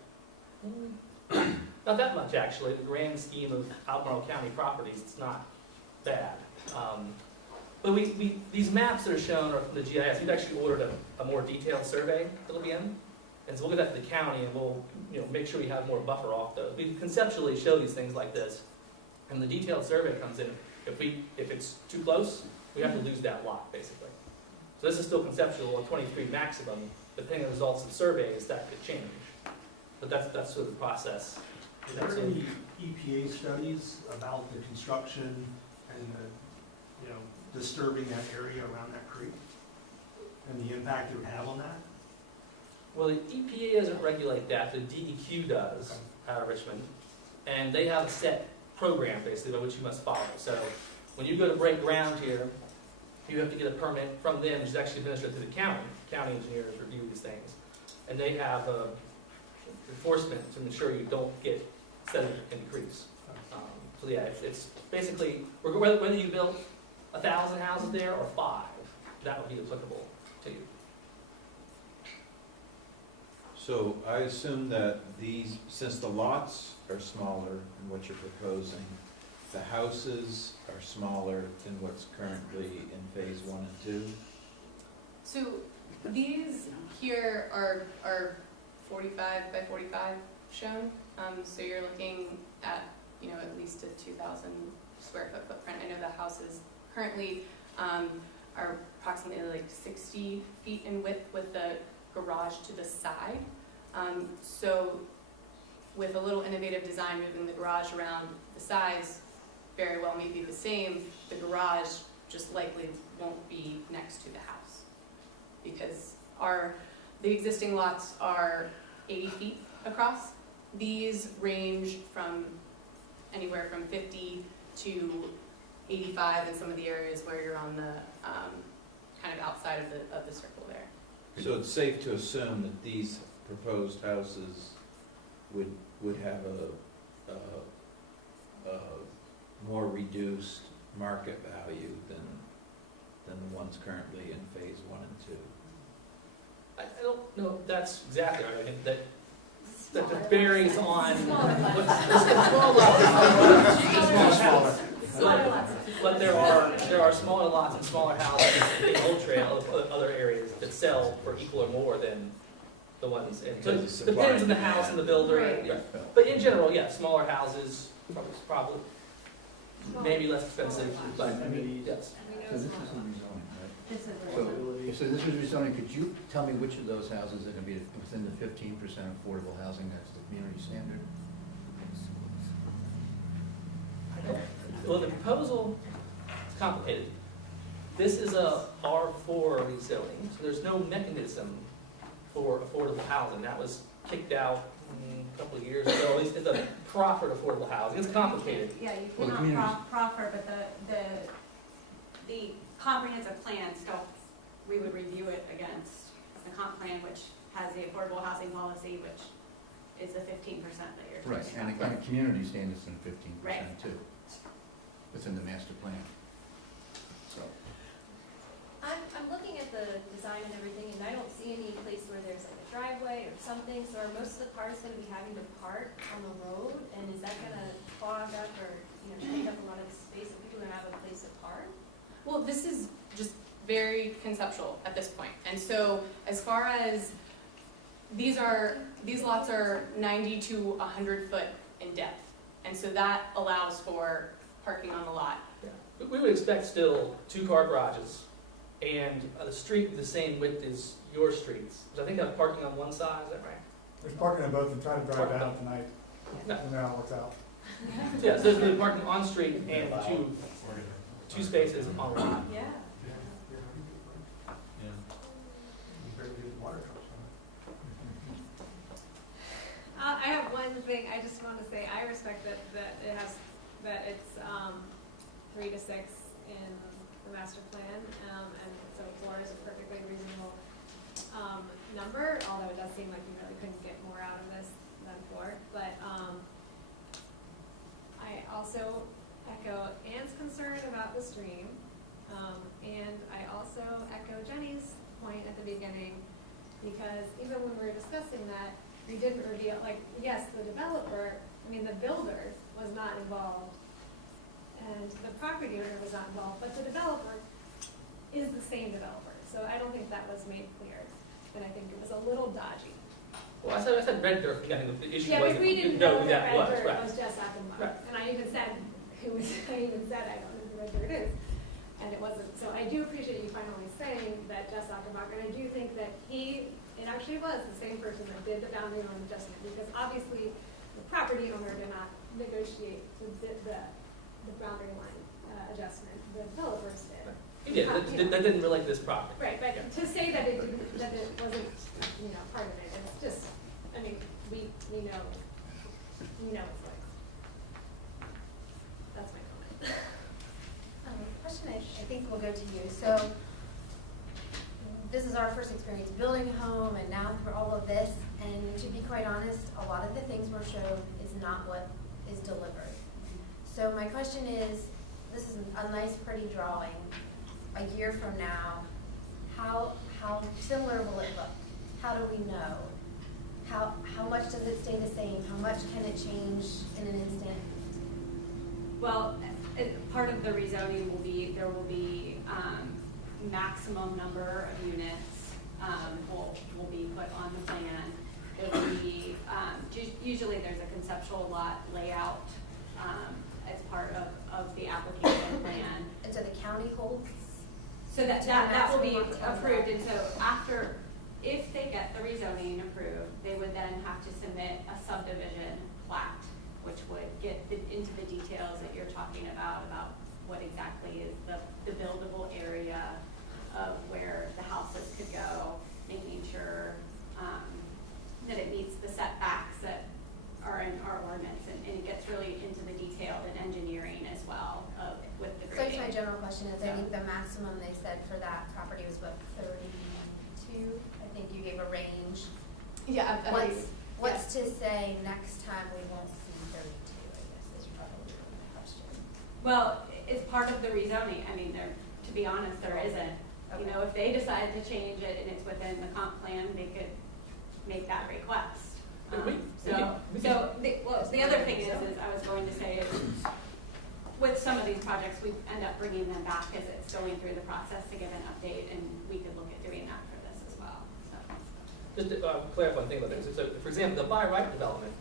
Not that much, actually. The grand scheme of Albemarle County properties, it's not bad. But these maps that are shown are from the GIS. We've actually ordered a more detailed survey that'll be in. And so we'll get that to the county and we'll make sure we have more buffer off those. We conceptually show these things like this. And the detailed survey comes in. If it's too close, we have to lose that lot, basically. So this is still conceptual, a 23 maximum. Depending on the results of surveys, that could change. But that's sort of the process. Are there any EPA studies about the construction and disturbing that area around that creek and the impact it would have on that? Well, the EPA doesn't regulate that. The DEQ does out of Richmond. And they have a set program, basically, by which you must follow. So when you go to break ground here, you have to get a permit from them, which is actually administered through the county. County engineers review these things. And they have enforcement to ensure you don't get sediment in the creeks. So yeah, it's basically, whether you build 1,000 houses there or 5, that would be applicable to you. So I assume that these, since the lots are smaller than what you're proposing, the houses are smaller than what's currently in phase 1 and 2? so these here are 45 by 45 shown. So you're looking at, at least a 2,000 square foot footprint. I know the houses currently are approximately like 60 feet in width with the garage to the side. So with a little innovative design, moving the garage around, the size very well may be the same. The garage just likely won't be next to the house because the existing lots are 80 feet across. These range from anywhere from 50 to 85 in some of the areas where you're on the kind of outside of the circle there. So it's safe to assume that these proposed houses would have a more reduced market value than the ones currently in phase 1 and 2. I don't know if that's exactly right. I think that varies on small lots. But there are smaller lots and smaller houses in Old Trail, other areas that sell for equal or more than the ones in. So it depends on the house and the builder. Right. But in general, yeah, smaller houses probably maybe less expensive, but I mean, yes. So this is a rezoning, right? So this is rezoning. Could you tell me which of those houses are going to be within the 15% affordable housing that's the community standard? Well, the proposal is complicated. This is a R4 rezoning, so there's no mechanism for affordable housing. That was kicked out a couple of years ago. At least it's a proffered affordable housing. It's complicated. Yeah, you cannot proffer, but the comprehensive plan still, we would review it against the comp plan, which has the affordable housing policy, which is the 15% that you're talking about. Right, and the kind of community standards in 15% Right. too, within the master plan. So, I'm looking at the design and everything, and I don't see any place where there's like a driveway or something, so are most of the cars gonna be having to park on the road? And is that gonna clog up or, take up a lot of space, and people are gonna have a place to park? Well, this is just very conceptual at this point. And so as far as these lots are 90 to 100 foot in depth. And so that allows for parking on the lot. We would expect still 2-car garages and the street the same width as your streets. Because I think I'm parking on one side, is that right? There's parking on both and trying to drive Parking. down tonight. No. And now it works out. Yeah, so there's the parking on street and two spaces on lot. Yeah. I have one thing, I just want to say, I respect that it has, that it's 3 to 6 in the master plan, and so 4 is a perfectly reasonable number, although it does seem like you really couldn't get more out of this than 4. But I also echo Ann's concern about the stream, and I also echo Jenny's point at the beginning, because even when we were discussing that, we didn't reveal, like, yes, the developer, I mean, the builder was not involved, and the property owner was not involved, but the developer is the same developer. So I don't think that was made clear, and I think it was a little dodgy. Well, I said red dirt, forgetting the issue Yeah, wasn't. but we didn't know know who that red dirt right. was just Ackenbach. Right. And I even said, I don't know who red dirt is. And it wasn't, so I do appreciate you finally saying that Jess Ackenbach, and I do think that it actually was the same person that did the boundary line adjustment, because obviously the property owner did not negotiate the boundary line adjustment, the developers did. He did, that didn't relate to this property. Right, but to say that it didn't, that it wasn't, part of it, it's just, I mean, we know it's like. That's my comment. Question I think will go to you. So this is our first experience building a home, and now through all of this, and to be quite honest, a lot of the things we're shown is not what is delivered. So my question is, this is a nice pretty drawing. A year from now, how similar will it look? How do we know? How much does it stay the same? How much can it change in an instant? Well, part of the rezoning will be, there will be maximum number of units will be put on the plan. There will be, usually there's a conceptual lot layout as part of the application plan. And so the county holds? So that will be approved, and so after, if they get the rezoning approved, they would then have to submit a subdivision plat, which would get into the details that you're talking about what exactly is the buildable area of where the houses could go, making sure that it meets the setbacks that are in our ordinance, and it gets really into the detail and engineering as well with the So grading. my general question is, I think the maximum they said for that property was what, 32? I think you gave a range. Yeah, What's to say next time we won't see 32, I guess is probably the question. Well, it's part of the rezoning. I mean, to be honest, there isn't. You know, if they decide to change it and it's within the comp plan, they could make that request. The other thing is I was going to say is, with some of these projects, we end up bringing them back as it's going through the process to give an update, and we could look at doing that for this as well, so. Just to clarify one thing about this, so for example, the by right development,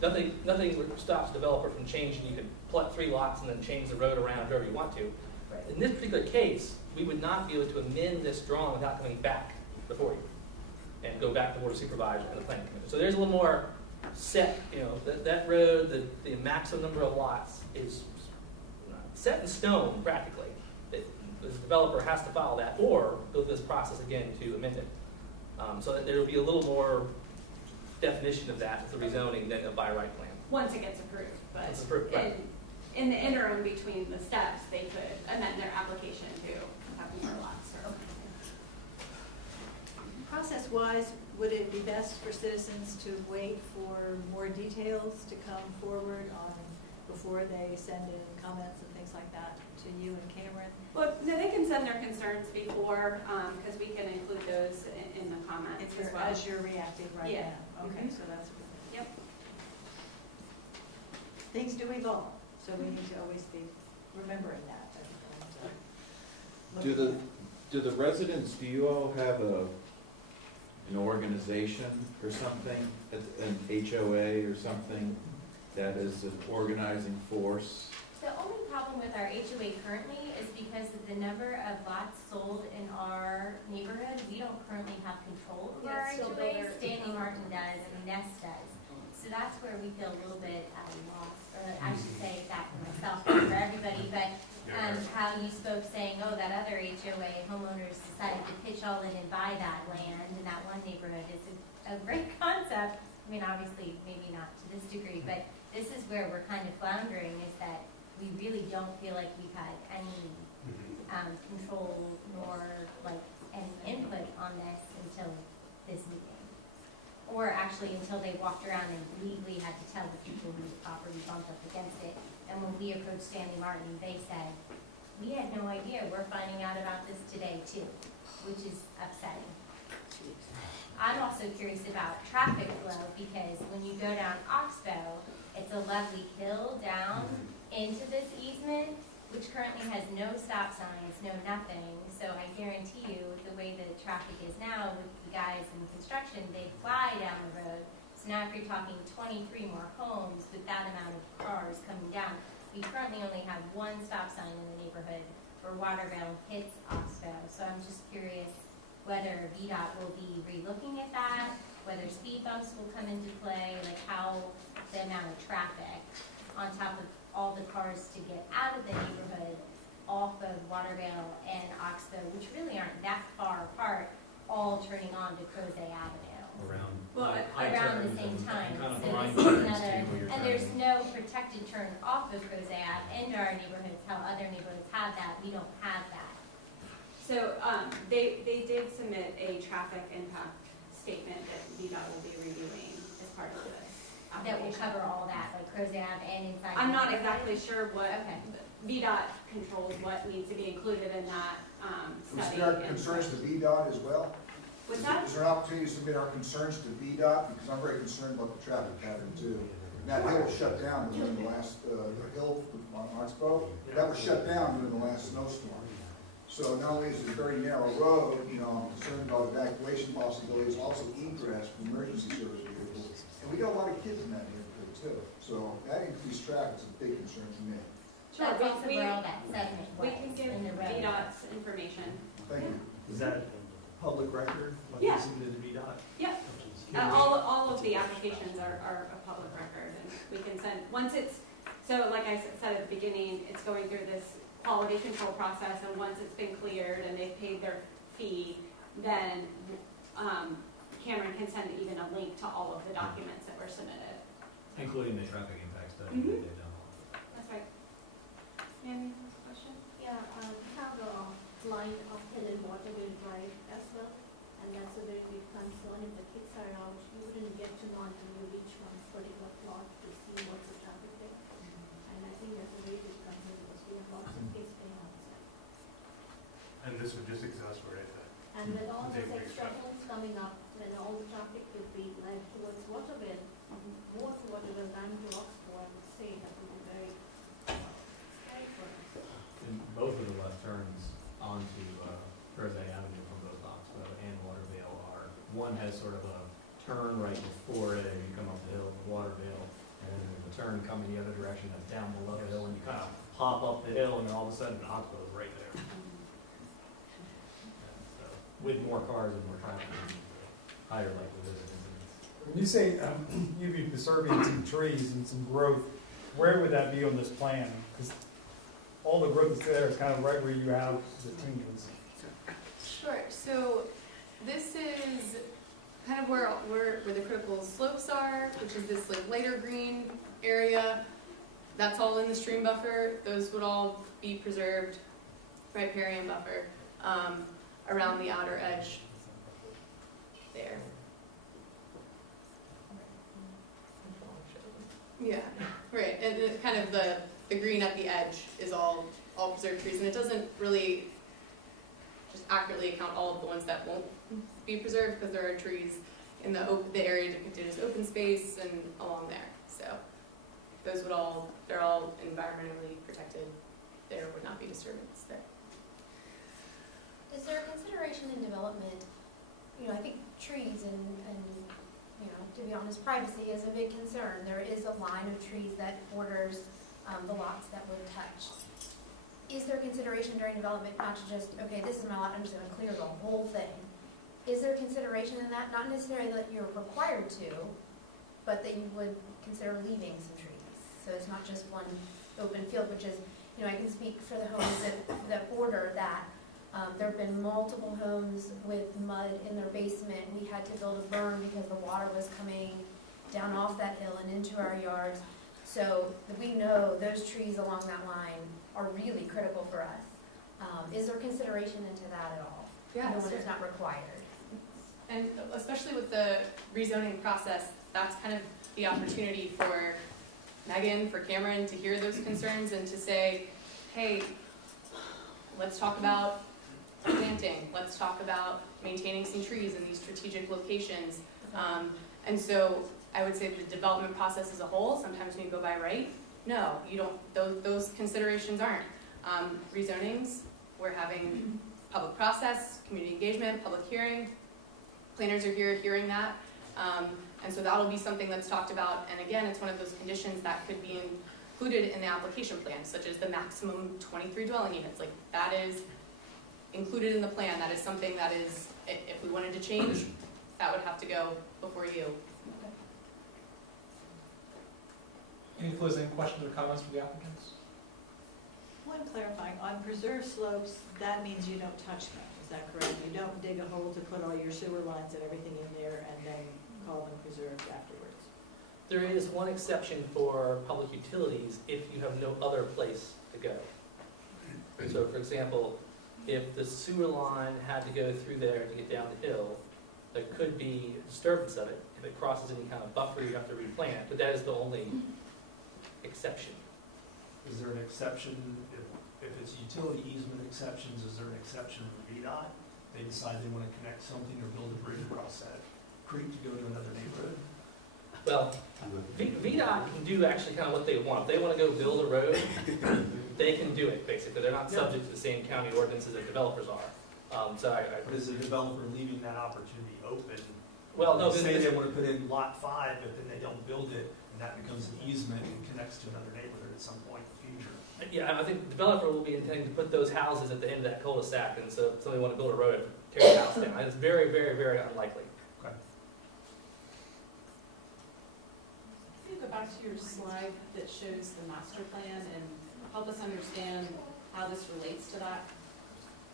nothing stops the developer from changing. You could plot 3 lots and then change the road around wherever you want to. Right. In this particular case, we would not be able to amend this drawing without coming back before you and go back to the board of supervisors and the planning commission. So there's a little more set, that road, the maximum number of lots is set in stone practically. The developer has to follow that or go through this process again to amend it. So that there will be a little more definition of that as a rezoning than a by right plan. Once it gets approved, but Once it's approved, right. in the interim between the steps, they could amend their application to have more lots. Or Process-wise, would it be best for citizens to wait for more details to come forward before they send in comments and things like that to you and Cameron? Well, no, they can send their concerns before, because we can include those in the comments as well. As you're reacting right Yeah. now? Okay, Mhm. so that's, Yep. things do evolve, so we need to always be remembering that. Do the residents, do you all have an organization or something, an HOA or something that as an organizing force? The only problem with our HOA currently is because of the number of lots sold in our neighborhood, we don't currently have control over our Yeah, still HOA. builder- Stanley Martin does, and Nest does. So that's where we feel a little bit at a loss, or I should say that for myself, not for everybody, but how you spoke saying, oh, that other HOA homeowners decided to pitch all in and buy that land in that one neighborhood is a great concept. I mean, obviously, maybe not to this degree, but this is where we're kind of floundering, is that we really don't feel like we've had any control nor like any input on this until this meeting. Or actually until they walked around and legally had to tell the people whose property bumped up against it. And when we approached Stanley Martin, they said, we had no idea, we're finding out about this today too, which is upsetting. I'm also curious about traffic flow, because when you go down Oxbow, it's a lovely hill down into this easement, which currently has no stop signs, no nothing. So I guarantee you, the way the traffic is now with the guys in construction, they fly down the road. So now if you're talking 23 more homes with that amount of cars coming down, we currently only have one stop sign in the neighborhood where Waterville hits Oxbow. So I'm just curious whether VDOT will be relooking at that, whether speed bumps will come into play, like how the amount of traffic on top of all the cars to get out of the neighborhood off of Waterville and Oxbow, which really aren't that far apart, all turning on to Crozet Avenue. Around. Well, high around the turns same and time. Kind of So blind this is turns another, too, where you're and there's turning. no protected turn off of Crozet Ave into our neighborhoods, how other neighborhoods have that, we don't have that. So, they did submit a traffic impact statement that VDOT will be reviewing as part of this That will application. cover all that, like Crozet Ave and inside. I'm the not neighborhood. exactly sure what, Okay. VDOT controls what needs to be included in that, Was study. there and- concerns to VDOT as well? What's that? Is there an opportunity to submit our concerns to VDOT? Because I'm very concerned about the traffic pattern too. That hill was shut down during the last, the hill on Oxbow, that was shut down during the last snowstorm. So not only is it a very narrow road, you know, I'm concerned about evacuation possibilities, also egress for emergency service vehicles. And we got a lot of kids in that neighborhood too. So that increased traffic is a big concern to me. Sure, That's also we, where all that sediment was we can give in the road. VDOT's information. Thank you. Is that public record, what Yeah. you submitted to VDOT? Yep. Can we- All of the applications are a public record, and we can send, once it's, so like I said at the beginning, it's going through this quality control process, and once it's been cleared and they've paid their fee, then, Cameron can send even a link to all of the documents that were submitted. Including the traffic impact study Mhm. that they've done. That's right. Any question? Yeah, we have a line of hill and Waterville Drive as well, and that's a very big concern. If the kids are out, you wouldn't get to know until you reach one particular plot to see what's the traffic there. And I think that's a very big concern because we have lots of kids playing outside. And this would just exacerbate that. And with all Big, those big extra traffic. homes coming up, when all the traffic would be led towards Waterville, more to Waterville than to Oxbow, I would say that would be very scary for us. And both of the left turns onto Crozet Avenue from both Oxbow and Watervale are, one has sort of a turn right before it, as you come up the hill to Watervale, and then there's a turn coming the other direction that's down below the hill, and you kind of pop up the hill, and then all of a sudden Oxbow is right there. And so, with more cars and more traffic, higher likelihood of incidents. When you say you'd be preserving some trees and some growth, where would that be on this plan? Because all the growth that's there is kind of right where you have the teens. Sure, so this is kind of where the critical slopes are, which is this like lighter green area. That's all in the stream buffer. Those would all be preserved, riparian buffer, around the outer edge there. Yeah, right, and kind of the green at the edge is all preserved trees, and it doesn't really just accurately account all of the ones that won't be preserved, because there are trees in the area depicted as open space and along there, so those they're all environmentally protected. There would not be disturbance there. Is there a consideration in development, I think trees and to be honest, privacy is a big concern. There is a line of trees that borders the lots that would touch. Is there consideration during development not to just, okay, this is my lot, I'm just gonna clear the whole thing? Is there consideration in that? Not necessarily that you're required to, but that you would consider leaving some trees. So it's not just one open field, which is, I can speak for the homes that border that. There have been multiple homes with mud in their basement. We had to build a berm because the water was coming down off that hill and into our yards. So we know those trees along that line are really critical for us. Is there consideration into that at all? Yeah, Even when it's not required. And especially with the rezoning process, that's kind of the opportunity for Megan, for Cameron to hear those concerns and to say, hey, let's talk about planting, let's talk about maintaining some trees in these strategic locations. And so I would say the development process as a whole, sometimes when you go by right, no, you don't, those considerations aren't. Rezonings, we're having public process, community engagement, public hearing. Planners are here hearing that. And so that'll be something that's talked about. And again, it's one of those conditions that could be included in the application plan, such as the maximum 23 dwelling units. Like that is included in the plan. That is something that is, if we wanted to change, that would have to go before you. Any closing questions or comments from the applicants? One clarifying, on preserved slopes, that means you don't touch them, is that correct? You don't dig a hole to put all your sewer lines and everything in there and then call them preserved afterwards? There is one exception for public utilities if you have no other place to go. So for example, if the sewer line had to go through there to get down the hill, there could be a disturbance of it. If it crosses any kind of buffer, you have to replant, but that is the only exception. Is there an exception, if it's utility easement exceptions, is there an exception for VDOT? They decide they want to connect something or build a bridge across that creek to go to another neighborhood? Well, VDOT can do actually kind of what they want. If they want to go build a road, they can do it, basically. They're not subject to the same county ordinances that developers are. But is the developer leaving that opportunity open? Well, no. Say they want to put in lot 5, but then they don't build it, and that becomes an easement and connects to another neighborhood at some point in the future. Yeah, I think the developer will be intending to put those houses at the end of that cul-de-sac, and so if somebody want to build a road, tear the house down. It's very, very, very unlikely. Okay. Can you go back to your slide that shows the master plan and help us understand how this relates to that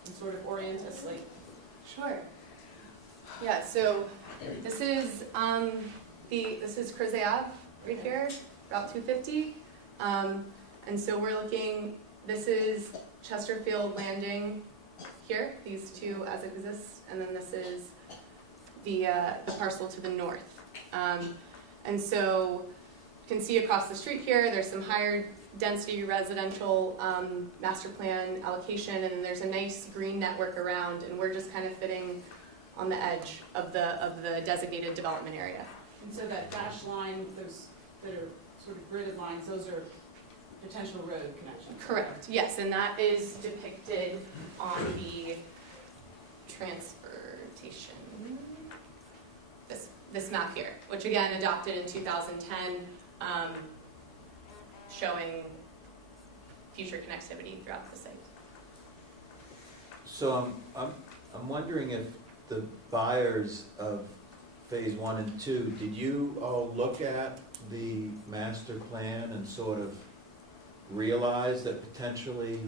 and sort of orient us like? Sure. Yeah, so this is this is Crozet Ave right here, Route 250. And so we're looking, this is Chesterfield Landing here, these two as it exists, and then this is the parcel to the north. And so you can see across the street here, there's some higher density residential master plan allocation, and there's a nice green network around, and we're just kind of fitting on the edge of the designated development area. And so that dashed line, those that are sort of gridded lines, those are potential road connections. Correct, yes, and that is depicted on the transportation, this map here, which again adopted in 2010, showing future connectivity throughout the site. So I'm wondering if the buyers of phase 1 and 2, did you all look at the master plan and sort of realize that potentially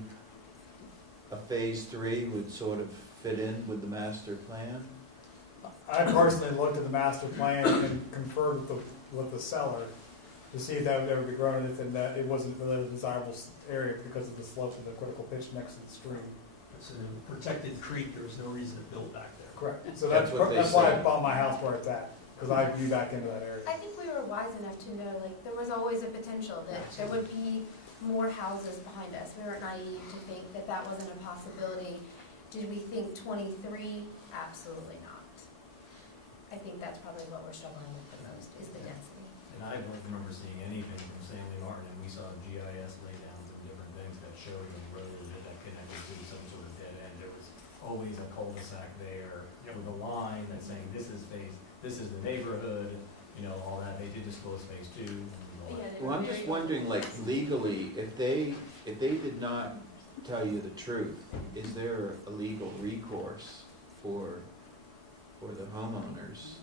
a phase 3 would sort of fit in with the master plan? I personally looked at the master plan and conferred with the seller to see if that would ever be grown, and that it wasn't really a desirable area because of the slope of the critical pitch next to the stream. It's a protected creek, there was no reason to build back there. Correct. So that's why I bought my house where it's at, because I view back into that area. I think we were wise enough to know, like, there was always a potential that there would be more houses behind us. We weren't naive to think that that wasn't a possibility. Did we think 23? Absolutely not. I think that's probably what we're struggling with the most, is the density. And I don't remember seeing anything from Stanley Martin, and we saw GIS laydowns and different things that showed a road that connected to some sort of dead end. There was always a cul-de-sac there with a line that's saying this is the neighborhood, all that, they did disclose phase 2. and all that. Yeah, they Well, I'm were just very- wondering, like legally, if they did not tell you the truth, is there a legal recourse for the homeowners?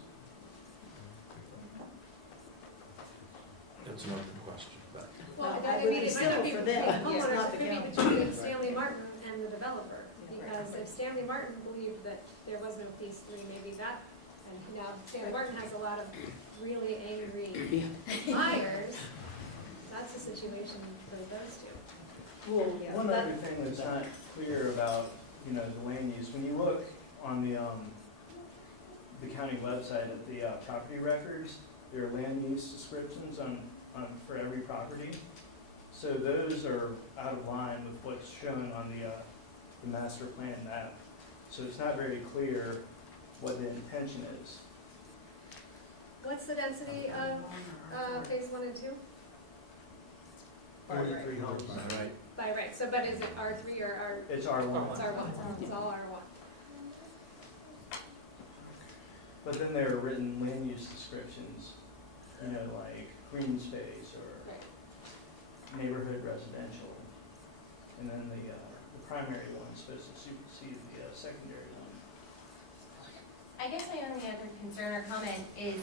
That's an open question, but. Well, No, that I would would be, be it might not be civil for between them, homeowners, not it the could be county. between Stanley Martin and the developer. Because if Stanley Martin believed that there was no phase 3, maybe that, and now Stanley Martin has a lot of really angry buyers, that's a situation for those two. Well, Yeah, one that- other thing that's not clear about, the land use, when you look on the county website at the property records, there are land use descriptions on for every property. So those are out of line with what's shown on the master plan map. So it's not very clear what the intention is. What's the density of phase 1 and 2? 43 homes. Right. By right, so but is it R3 or R? It's R1. It's R1, it's all R1. But then there are written land use descriptions, like green space or Right. neighborhood residential. And then the primary one's supposed to supersede the secondary one. I guess my only other concern or comment is,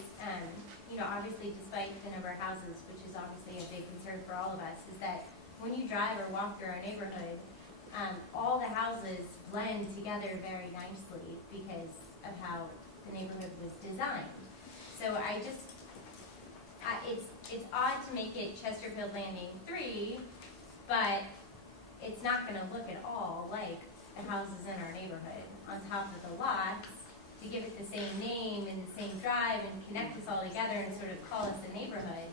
obviously despite the number of houses, which is obviously a big concern for all of us, is that when you drive or walk through our neighborhood, all the houses blend together very nicely because of how the neighborhood was designed. So it's odd to make it Chesterfield Landing 3, but it's not gonna look at all like the houses in our neighborhood on top of the lots. To give it the same name and the same drive and connect us all together and sort of call us a neighborhood.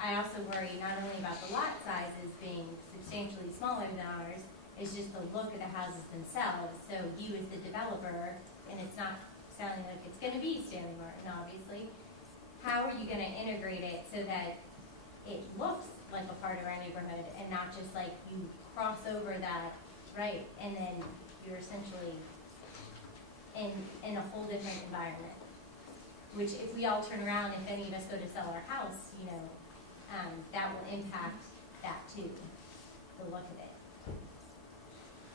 I also worry not only about the lot sizes being substantially smaller than ours, it's just the look of the houses themselves. So you as the developer, and it's not sounding like it's gonna be Stanley Martin, obviously, how are you gonna integrate it so that it looks like a part of our neighborhood and not just like you cross over that, right, and then you're essentially in a whole different environment. Which if we all turn around, if any of us go to sell our house, that will impact that too, the look of it.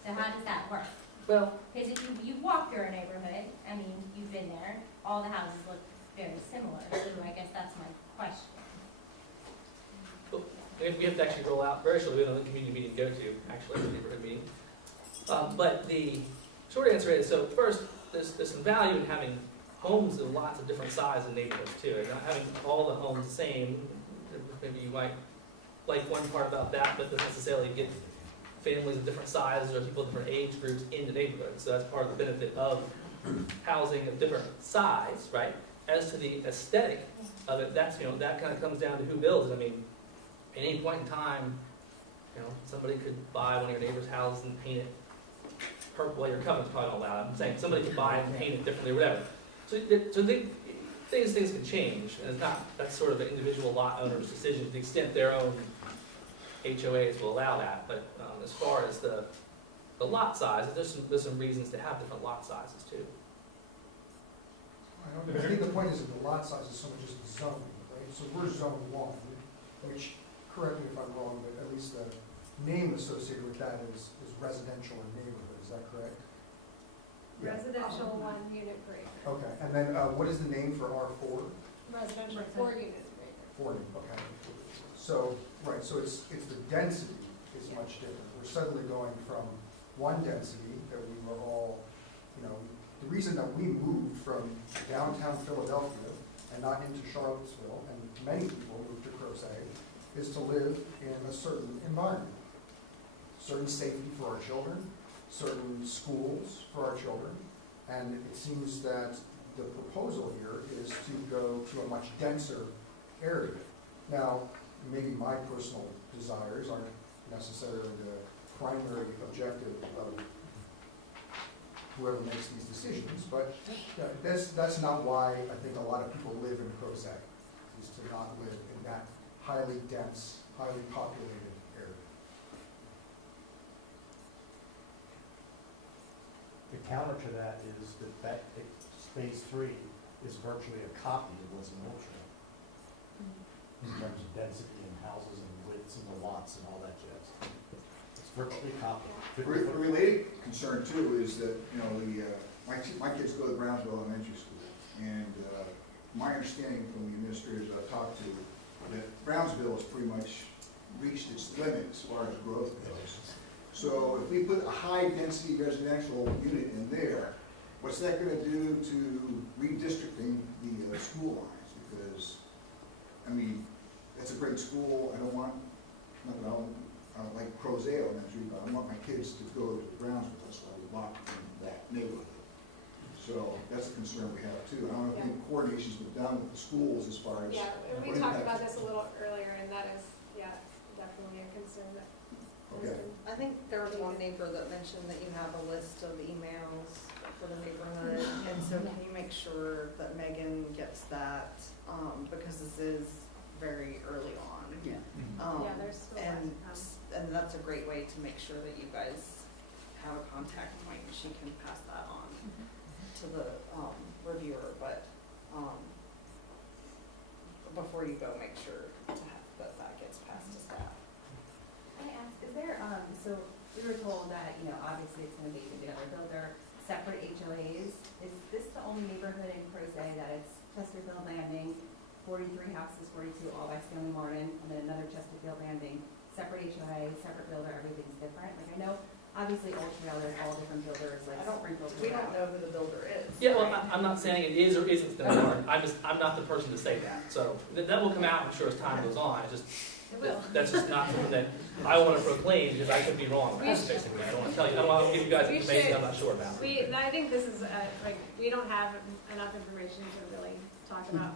So how does that work? Well, Because if you walk through our neighborhood, I mean, you've been there, all the houses look very similar, so I guess that's my question. we have to actually roll out very shortly, we have another community meeting to go to, actually, a neighborhood meeting. But the short answer is, so first, there's some value in having homes in lots of different sizes in neighborhoods too, and not having all the homes the same. Maybe you might like one part about that, but doesn't necessarily get families of different sizes or people of different age groups in the neighborhood. So that's part of the benefit of housing of different size, right? As to the aesthetic of it, that kind of comes down to who builds it. I mean, at any point in time, somebody could buy one of your neighbor's houses and paint it purple. Well, your covenant's probably not allowed. I'm saying somebody could buy it and paint it differently or whatever. So things can change, and it's not, that's sort of an individual lot owner's decision to the extent their own HOAs will allow that. But as far as the lot size, there's some reasons to have different lot sizes too. I think the point is that the lot size is so much as the zoning, right? So we're zone 1, which, correct me if I'm wrong, but at least the name associated with that is residential or neighborhood, is that correct? Yeah. Residential 1 unit greater. Okay, and then what is the name for R4? Residential 4 units greater. 40, okay. So, right, so it's the density is much different. We're suddenly going from one density that we were all, the reason that we moved from downtown Philadelphia and not into Charlottesville, and many people moved to Crozet, is to live in a certain environment. Certain safety for our children, certain schools for our children, and it seems that the proposal here is to go to a much denser area. Now, maybe my personal desires aren't necessarily the primary objective of whoever makes these decisions, but that's not why I think a lot of people live in Crozet, is to not live in that highly dense, highly populated area. The counter to that is that phase 3 is virtually a copy of what's in Old Trail, in terms of density and houses and widths and the lots and all that jazz. It's virtually a copy. A related concern too is that, you know, my kids go to Brownsville Elementary School, and my understanding from the administrators I've talked to, that Brownsville has pretty much reached its limit as far as growth goes. So if we put a high-density residential unit in there, what's that gonna do to redistricting the school lines? Because, I mean, it's a great school, I don't like Crozet Elementary, but I want my kids to go to Brownsville, so I would walk in that neighborhood. So that's a concern we have too. I don't know if any coordination's been done with the schools as far as. Yeah, and we talked about this a little earlier, and that is, yeah, definitely a concern that. Okay. I think there was one neighbor that mentioned that you have a list of emails for the neighborhood, and so can you make sure that Megan gets that, because this is very early on. Yeah, there's still a lot to come. And that's a great way to make sure that you guys have a contact point, and she can pass that on to the reviewer, but before you go, make sure that gets passed to staff. Can I ask, is there, so we were told that, you know, obviously it's gonna be together builder, separate HOAs. Is this the only neighborhood in Crozet that it's Chesterfield Landing, 43 houses, 42 all by Stanley Martin, and then another Chesterfield Landing, separate HOA, separate builder, everything's different? Like, I know, obviously Old Trail, there's all different builders, like sprinkled. We don't know who the builder is. Yeah, well, I'm not saying it is or isn't gonna work, I'm not the person to say that, so that will come out, I'm sure, as time goes on, it's just, It will. that's just not something that I wanna proclaim, because I could be wrong, that's basically, I don't wanna tell you, I don't wanna give you guys We information should- I'm not sure about. I think this is, like, we don't have enough information to really talk about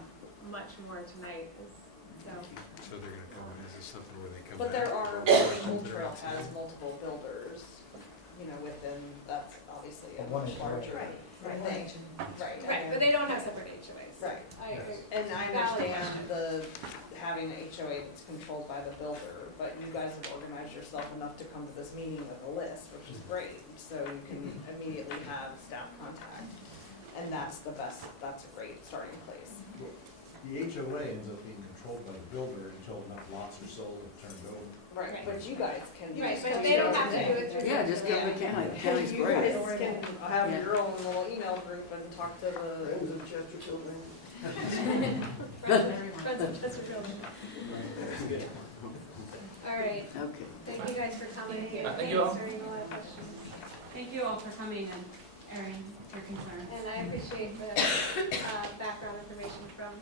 much more tonight, so. So they're gonna come, is this something where they come But back? there are, Old Trail has multiple builders, you know, within, that's obviously a But one much is larger larger. thing. Right, but they don't have separate HOAs. Right. Yes. And I Valid understand having an HOA that's controlled by the builder, but you guys have organized yourself enough to come to this meeting with a list, which is great, so you can immediately have staff contact. And that's a great starting place. The HOA ends up being controlled by the builder until enough lots are sold and turned over. Right, but you guys can. Right, just but come they don't to have to the do it through. Yeah, just go to the county, the county's You great. guys You guys can have your own little email group and talk to the. Friends of Chesterfield. Friends of Chesterfield. All right. Okay. Thank you guys for coming. Thank you all. Thanks for answering a lot of questions. Thank you all for coming and airing your concerns. And I appreciate the background information from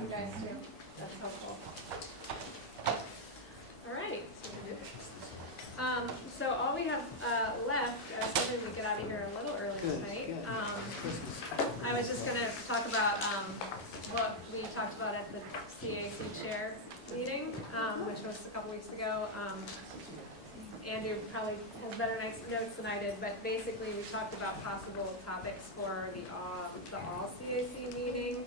you guys too. That's helpful. All right. So all we have left, I was hoping we'd get out of here a little early tonight. I was just gonna talk about what we talked about at the CAC chair meeting, which was a couple weeks ago. Andrew probably has better notes than I did, but basically we talked about possible topics for the all CAC meeting.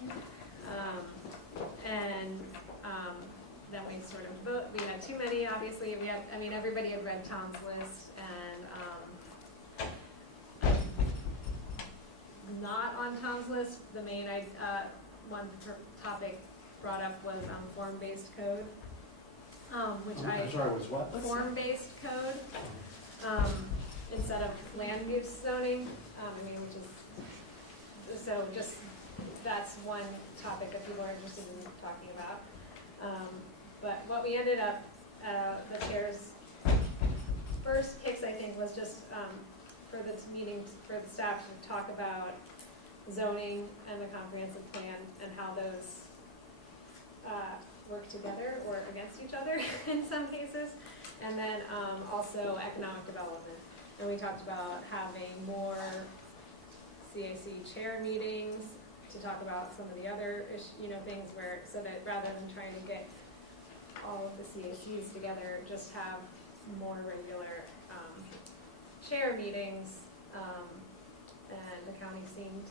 Then we sort of vote, we had too many, obviously, everybody had read Tom's list, and, not on Tom's list, the main, one topic brought up was, form-based code, which I'm sorry, was what? Form-based code, instead of land use zoning, which is, so just, that's one topic that people are interested in talking about. But what we ended up, the chair's first picks, I think, was just, for this meeting, for the staff to talk about zoning and the comprehensive plan and how those, work together or against each other in some cases. And then, also economic development. And we talked about having more CAC chair meetings to talk about some of the other things where, so that rather than trying to get all of the CACs together, just have more regular chair meetings, and the county seemed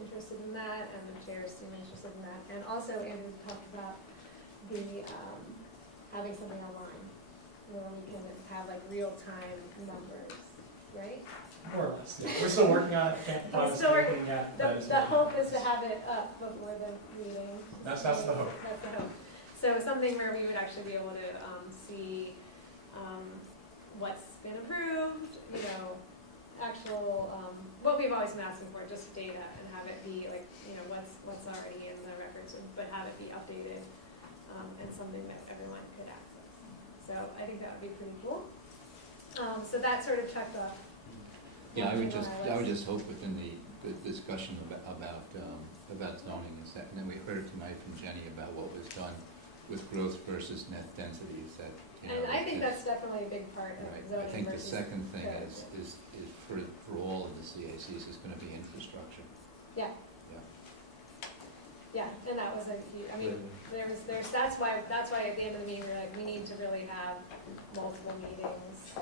interested in that, and the chairs seemed interested in that. And also Andrew talked about the having something online where we can have like real-time numbers, right? More or less, yeah. We're still working on it, can't promise still working. anything yet, The, but it's the hope is to have it up before the meeting. That's the hope. That's the hope. So something where we would actually be able to, see, what's been approved, you know, actual, what we've always been asking for, just data, and have it be like, you know, what's already in the records, but have it be updated, and something that everyone could access. So I think that would be pretty cool. So that sort of checked off. Yeah, I would on just, our I would list. just hope within the discussion about zoning is that, and then we heard it tonight from Jenny about what was done with growth versus net density, is that, you know. And I think that's definitely a big part of Right, zoning I think the versus second thing code. is for all of the CACs is gonna be infrastructure. Yeah. Yeah. Yeah, and that was a huge, I mean, that's why at the end of the meeting, we're like, we need to really have multiple meetings,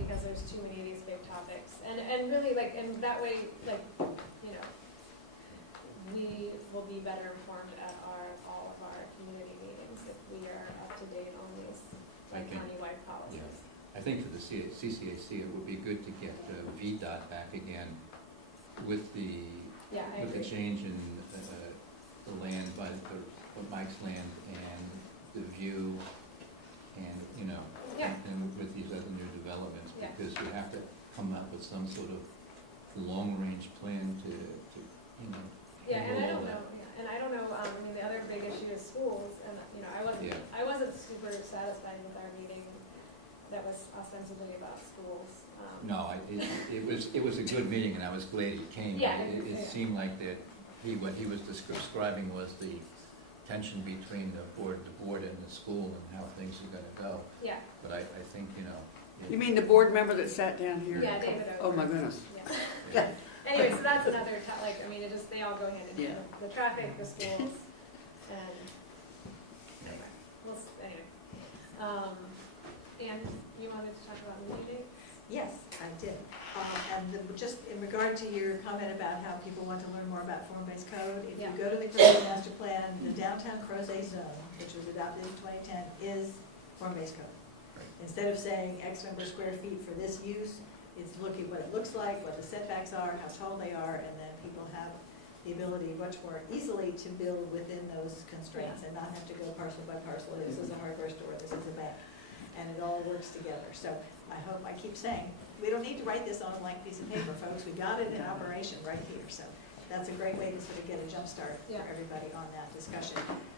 because there's too many of these big topics. And really, like, and that way, like, you know, we will be better informed at all of our community meetings if we are up to date on these, like, Okay. countywide policies. Yeah. I think for the CCAC, it would be good to get VDOT back again with the, Yeah, I with the agree. change in the land by Mike's land and the view and, you know, Yeah. and with these other new developments, Yeah. because we have to come up with some sort of long-range plan to, you know. Yeah, and I handle don't all know, yeah, and I don't know, I mean, the other big issue is schools, and, you know, Yeah. I wasn't super satisfied with our meeting that was ostensibly about schools. No, it was a good meeting, and I was glad he came. Yeah, It yeah. seemed like that what he was describing was the tension between the board and the school and how things are gonna go. Yeah, But I think, you know. You mean the board member that sat down here? yeah, David Oh, Ober. my goodness. Yeah. Anyway, so that's another, like, I mean, they all go hand in Yeah. hand, the traffic, the schools, and, anyway, anyway. And you wanted to talk about the meeting? Yes, I did. Just in regard to your comment about how people want to learn more about form-based code, if you Yeah. go to the Crozet master plan, the downtown Crozet zone, which was adopted in 2010, is form-based code. Instead of saying X number of square feet for this use, it's looking what it looks like, what the setbacks are, how tall they are, and then people have the ability much more easily to build within those constraints and not have to go parcel by parcel. This is a hardware store, this is a bank, and it all works together. So I keep saying, we don't need to write this on a blank piece of paper, folks. We got it in operation right here. So that's a great way to sort of get a jump start for everybody on that discussion.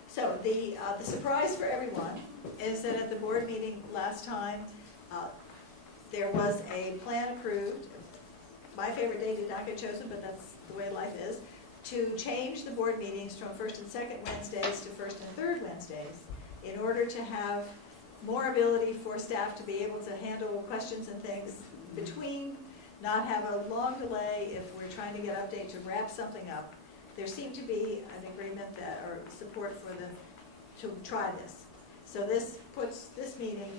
So the surprise for everyone is that at the board meeting last time, there was a plan approved. My favorite day did not get chosen, but that's the way life is, to change the board meetings from first and second Wednesdays to first and third Wednesdays in order to have more ability for staff to be able to handle questions and things between, not have a long delay if we're trying to get update to wrap something up. There seemed to be an agreement that, or support for to try this. So this puts this meeting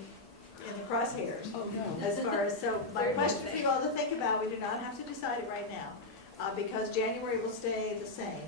in the crosshairs. Oh, no. As far as, so my question for you all to think about, we do not have to decide it right now, because January will stay the same,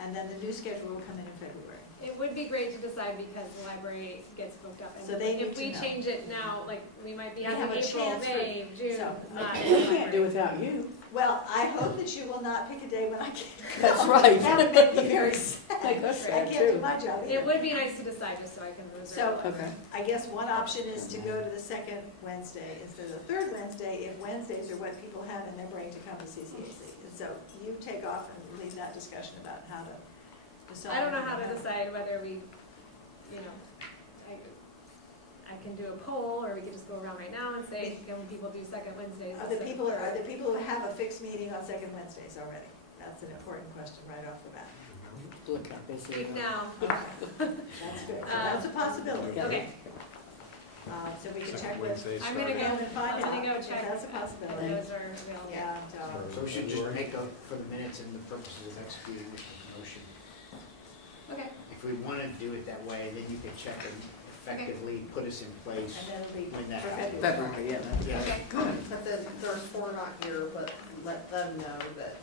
and then the new schedule will come in February. It would be great to decide because the library gets booked up. And So they need if we to know. change it now, like, we might be We having have a April, chance for- May, June, so, not. We can't do without you. Well, I hope that you will not pick a day when I can't go. That's right. That would make me very sad. That's I sad, can't do too. my job It either. would be nice to decide just so I can reserve. So, Okay. I guess one option is to go to the second Wednesday instead of the third Wednesday, if Wednesdays are what people have in their brain to come to CCAC. And so you take off and leave that discussion about how to decide. I don't know how to decide whether we, you know, I can do a poll, or we could just go around right now and say, can people do second Wednesdays? Are the people who have a fixed meeting on second Wednesdays already? That's an important question right off the bat. Look how busy Speak they are. now. That's good. So that's a possibility. Okay. So we can Second check with. Wednesday I'm gonna go, and find I'm gonna out go if check. that's a if possibility. Those are available. And, So we should just make a, for the minutes and the purposes of executing the motion. Okay. If we want to do it that way, then you can check and effectively put us in place and then it'll be when that for happens. February, yeah. Yeah. But then there's four not here, but let them know that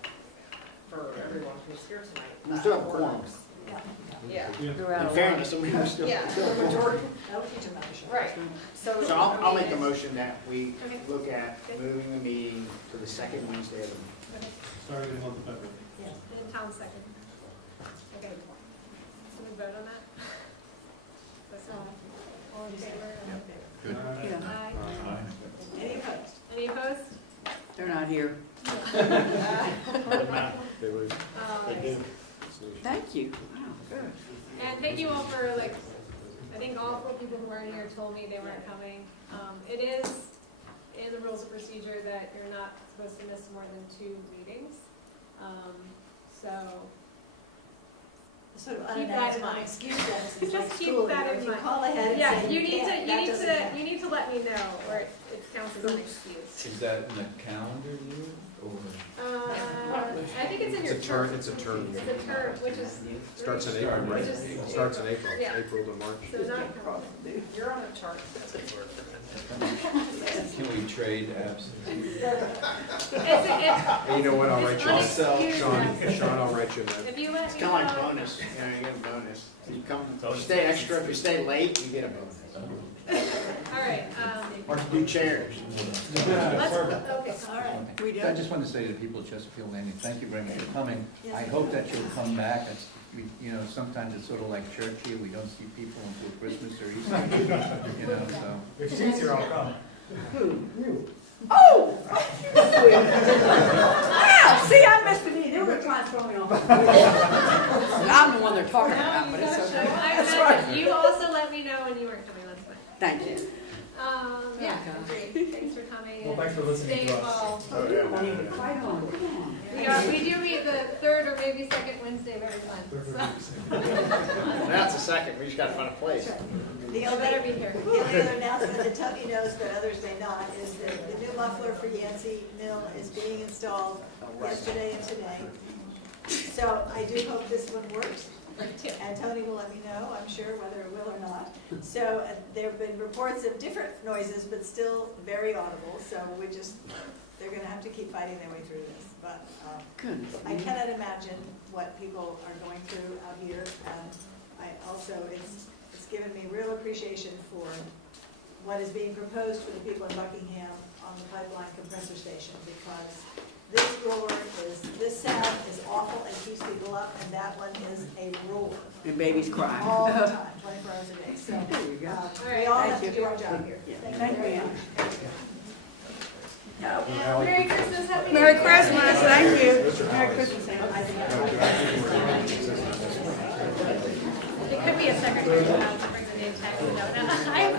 for everyone who's here tonight. We still have quorums. Yeah. In fairness, we are still. Yeah, the majority, That'll teach them how to show. right, so. So I'll make a motion that we Okay. look at moving the meeting to the second Wednesday of the month. Starting in November. Yeah. And Tom's second. Okay. So we vote on that? That's all in favor? Good. Yeah, Aye. Any opposed? Any opposed? they're not here. They would- they do. Thank you. Wow, good. And thank you all for, like, I think all 4 people who weren't here told me they weren't coming. It is in the rules of procedure that you're not supposed to miss more than 2 meetings. So, Sort of Keep that in unannounced mind. excuse that it's like just keep school. that If in you mind. call ahead and Yeah, say you you need to, can't, that doesn't count. you need to let me know, or it counts as an excuse. Is that in the calendar year, or? I think it's in your It's a term, term. it's a term. It's a term, which is. Starts in April, right? Which is It starts in April, Yeah. April to March. So not. You're on a chart. Can we trade absence? And you know what, I'll write you, It's unexcused Sean, I'll write you a note. If you let It's me kind of like know. bonus, you know, you get a bonus. You come, you stay extra, if you stay late, you get a bonus. All right, Or do chairs. let's, okay, All right. We I do. just want to say to the people of Chesterfield Landing, thank you very much for coming. Yes. I hope that you'll come back. You know, sometimes it's sort of like church here, we don't see people until Christmas or Easter, you know, so. If she's here, I'll come. Oh! Wow, see, I missed the meeting. They were trying to throw me off. I'm the one they're talking about, but it's okay. That's right. You also let me know when you weren't coming, that's fine. Thank you. Yeah, great, thanks for coming. Well, thanks for listening Stay to us. involved. Right on, come on. We do meet the 3rd or maybe 2nd Wednesday of every month, so. That's a second, we just gotta find a place. That's right. The You only, better be here. the only other announcement that Tony knows, but others may not, is that the new muffler for Yancey Mill is being installed yesterday and today. So I do hope this one works. And Tony will let me know, I'm sure, whether it will or not. So there have been reports of different noises, but still very audible. So they're gonna have to keep fighting their way through this. But Goodness. I cannot imagine what people are going through out here. And I also, it's given me real appreciation for what is being proposed for the people in Buckingham on the pipeline compressor station, because this sound is awful and keeps people up, and that one is a roar. And babies cry. All the time, 24 hours a day. So There you go. we all have Thank to you. do our job here. Yeah. Thank you very Thank much. Yeah, Merry Christmas, Happy New Merry Year. Christmas, thank you. Merry Christmas, Ann. It could be a secretary, to bring the name tag, no, no, I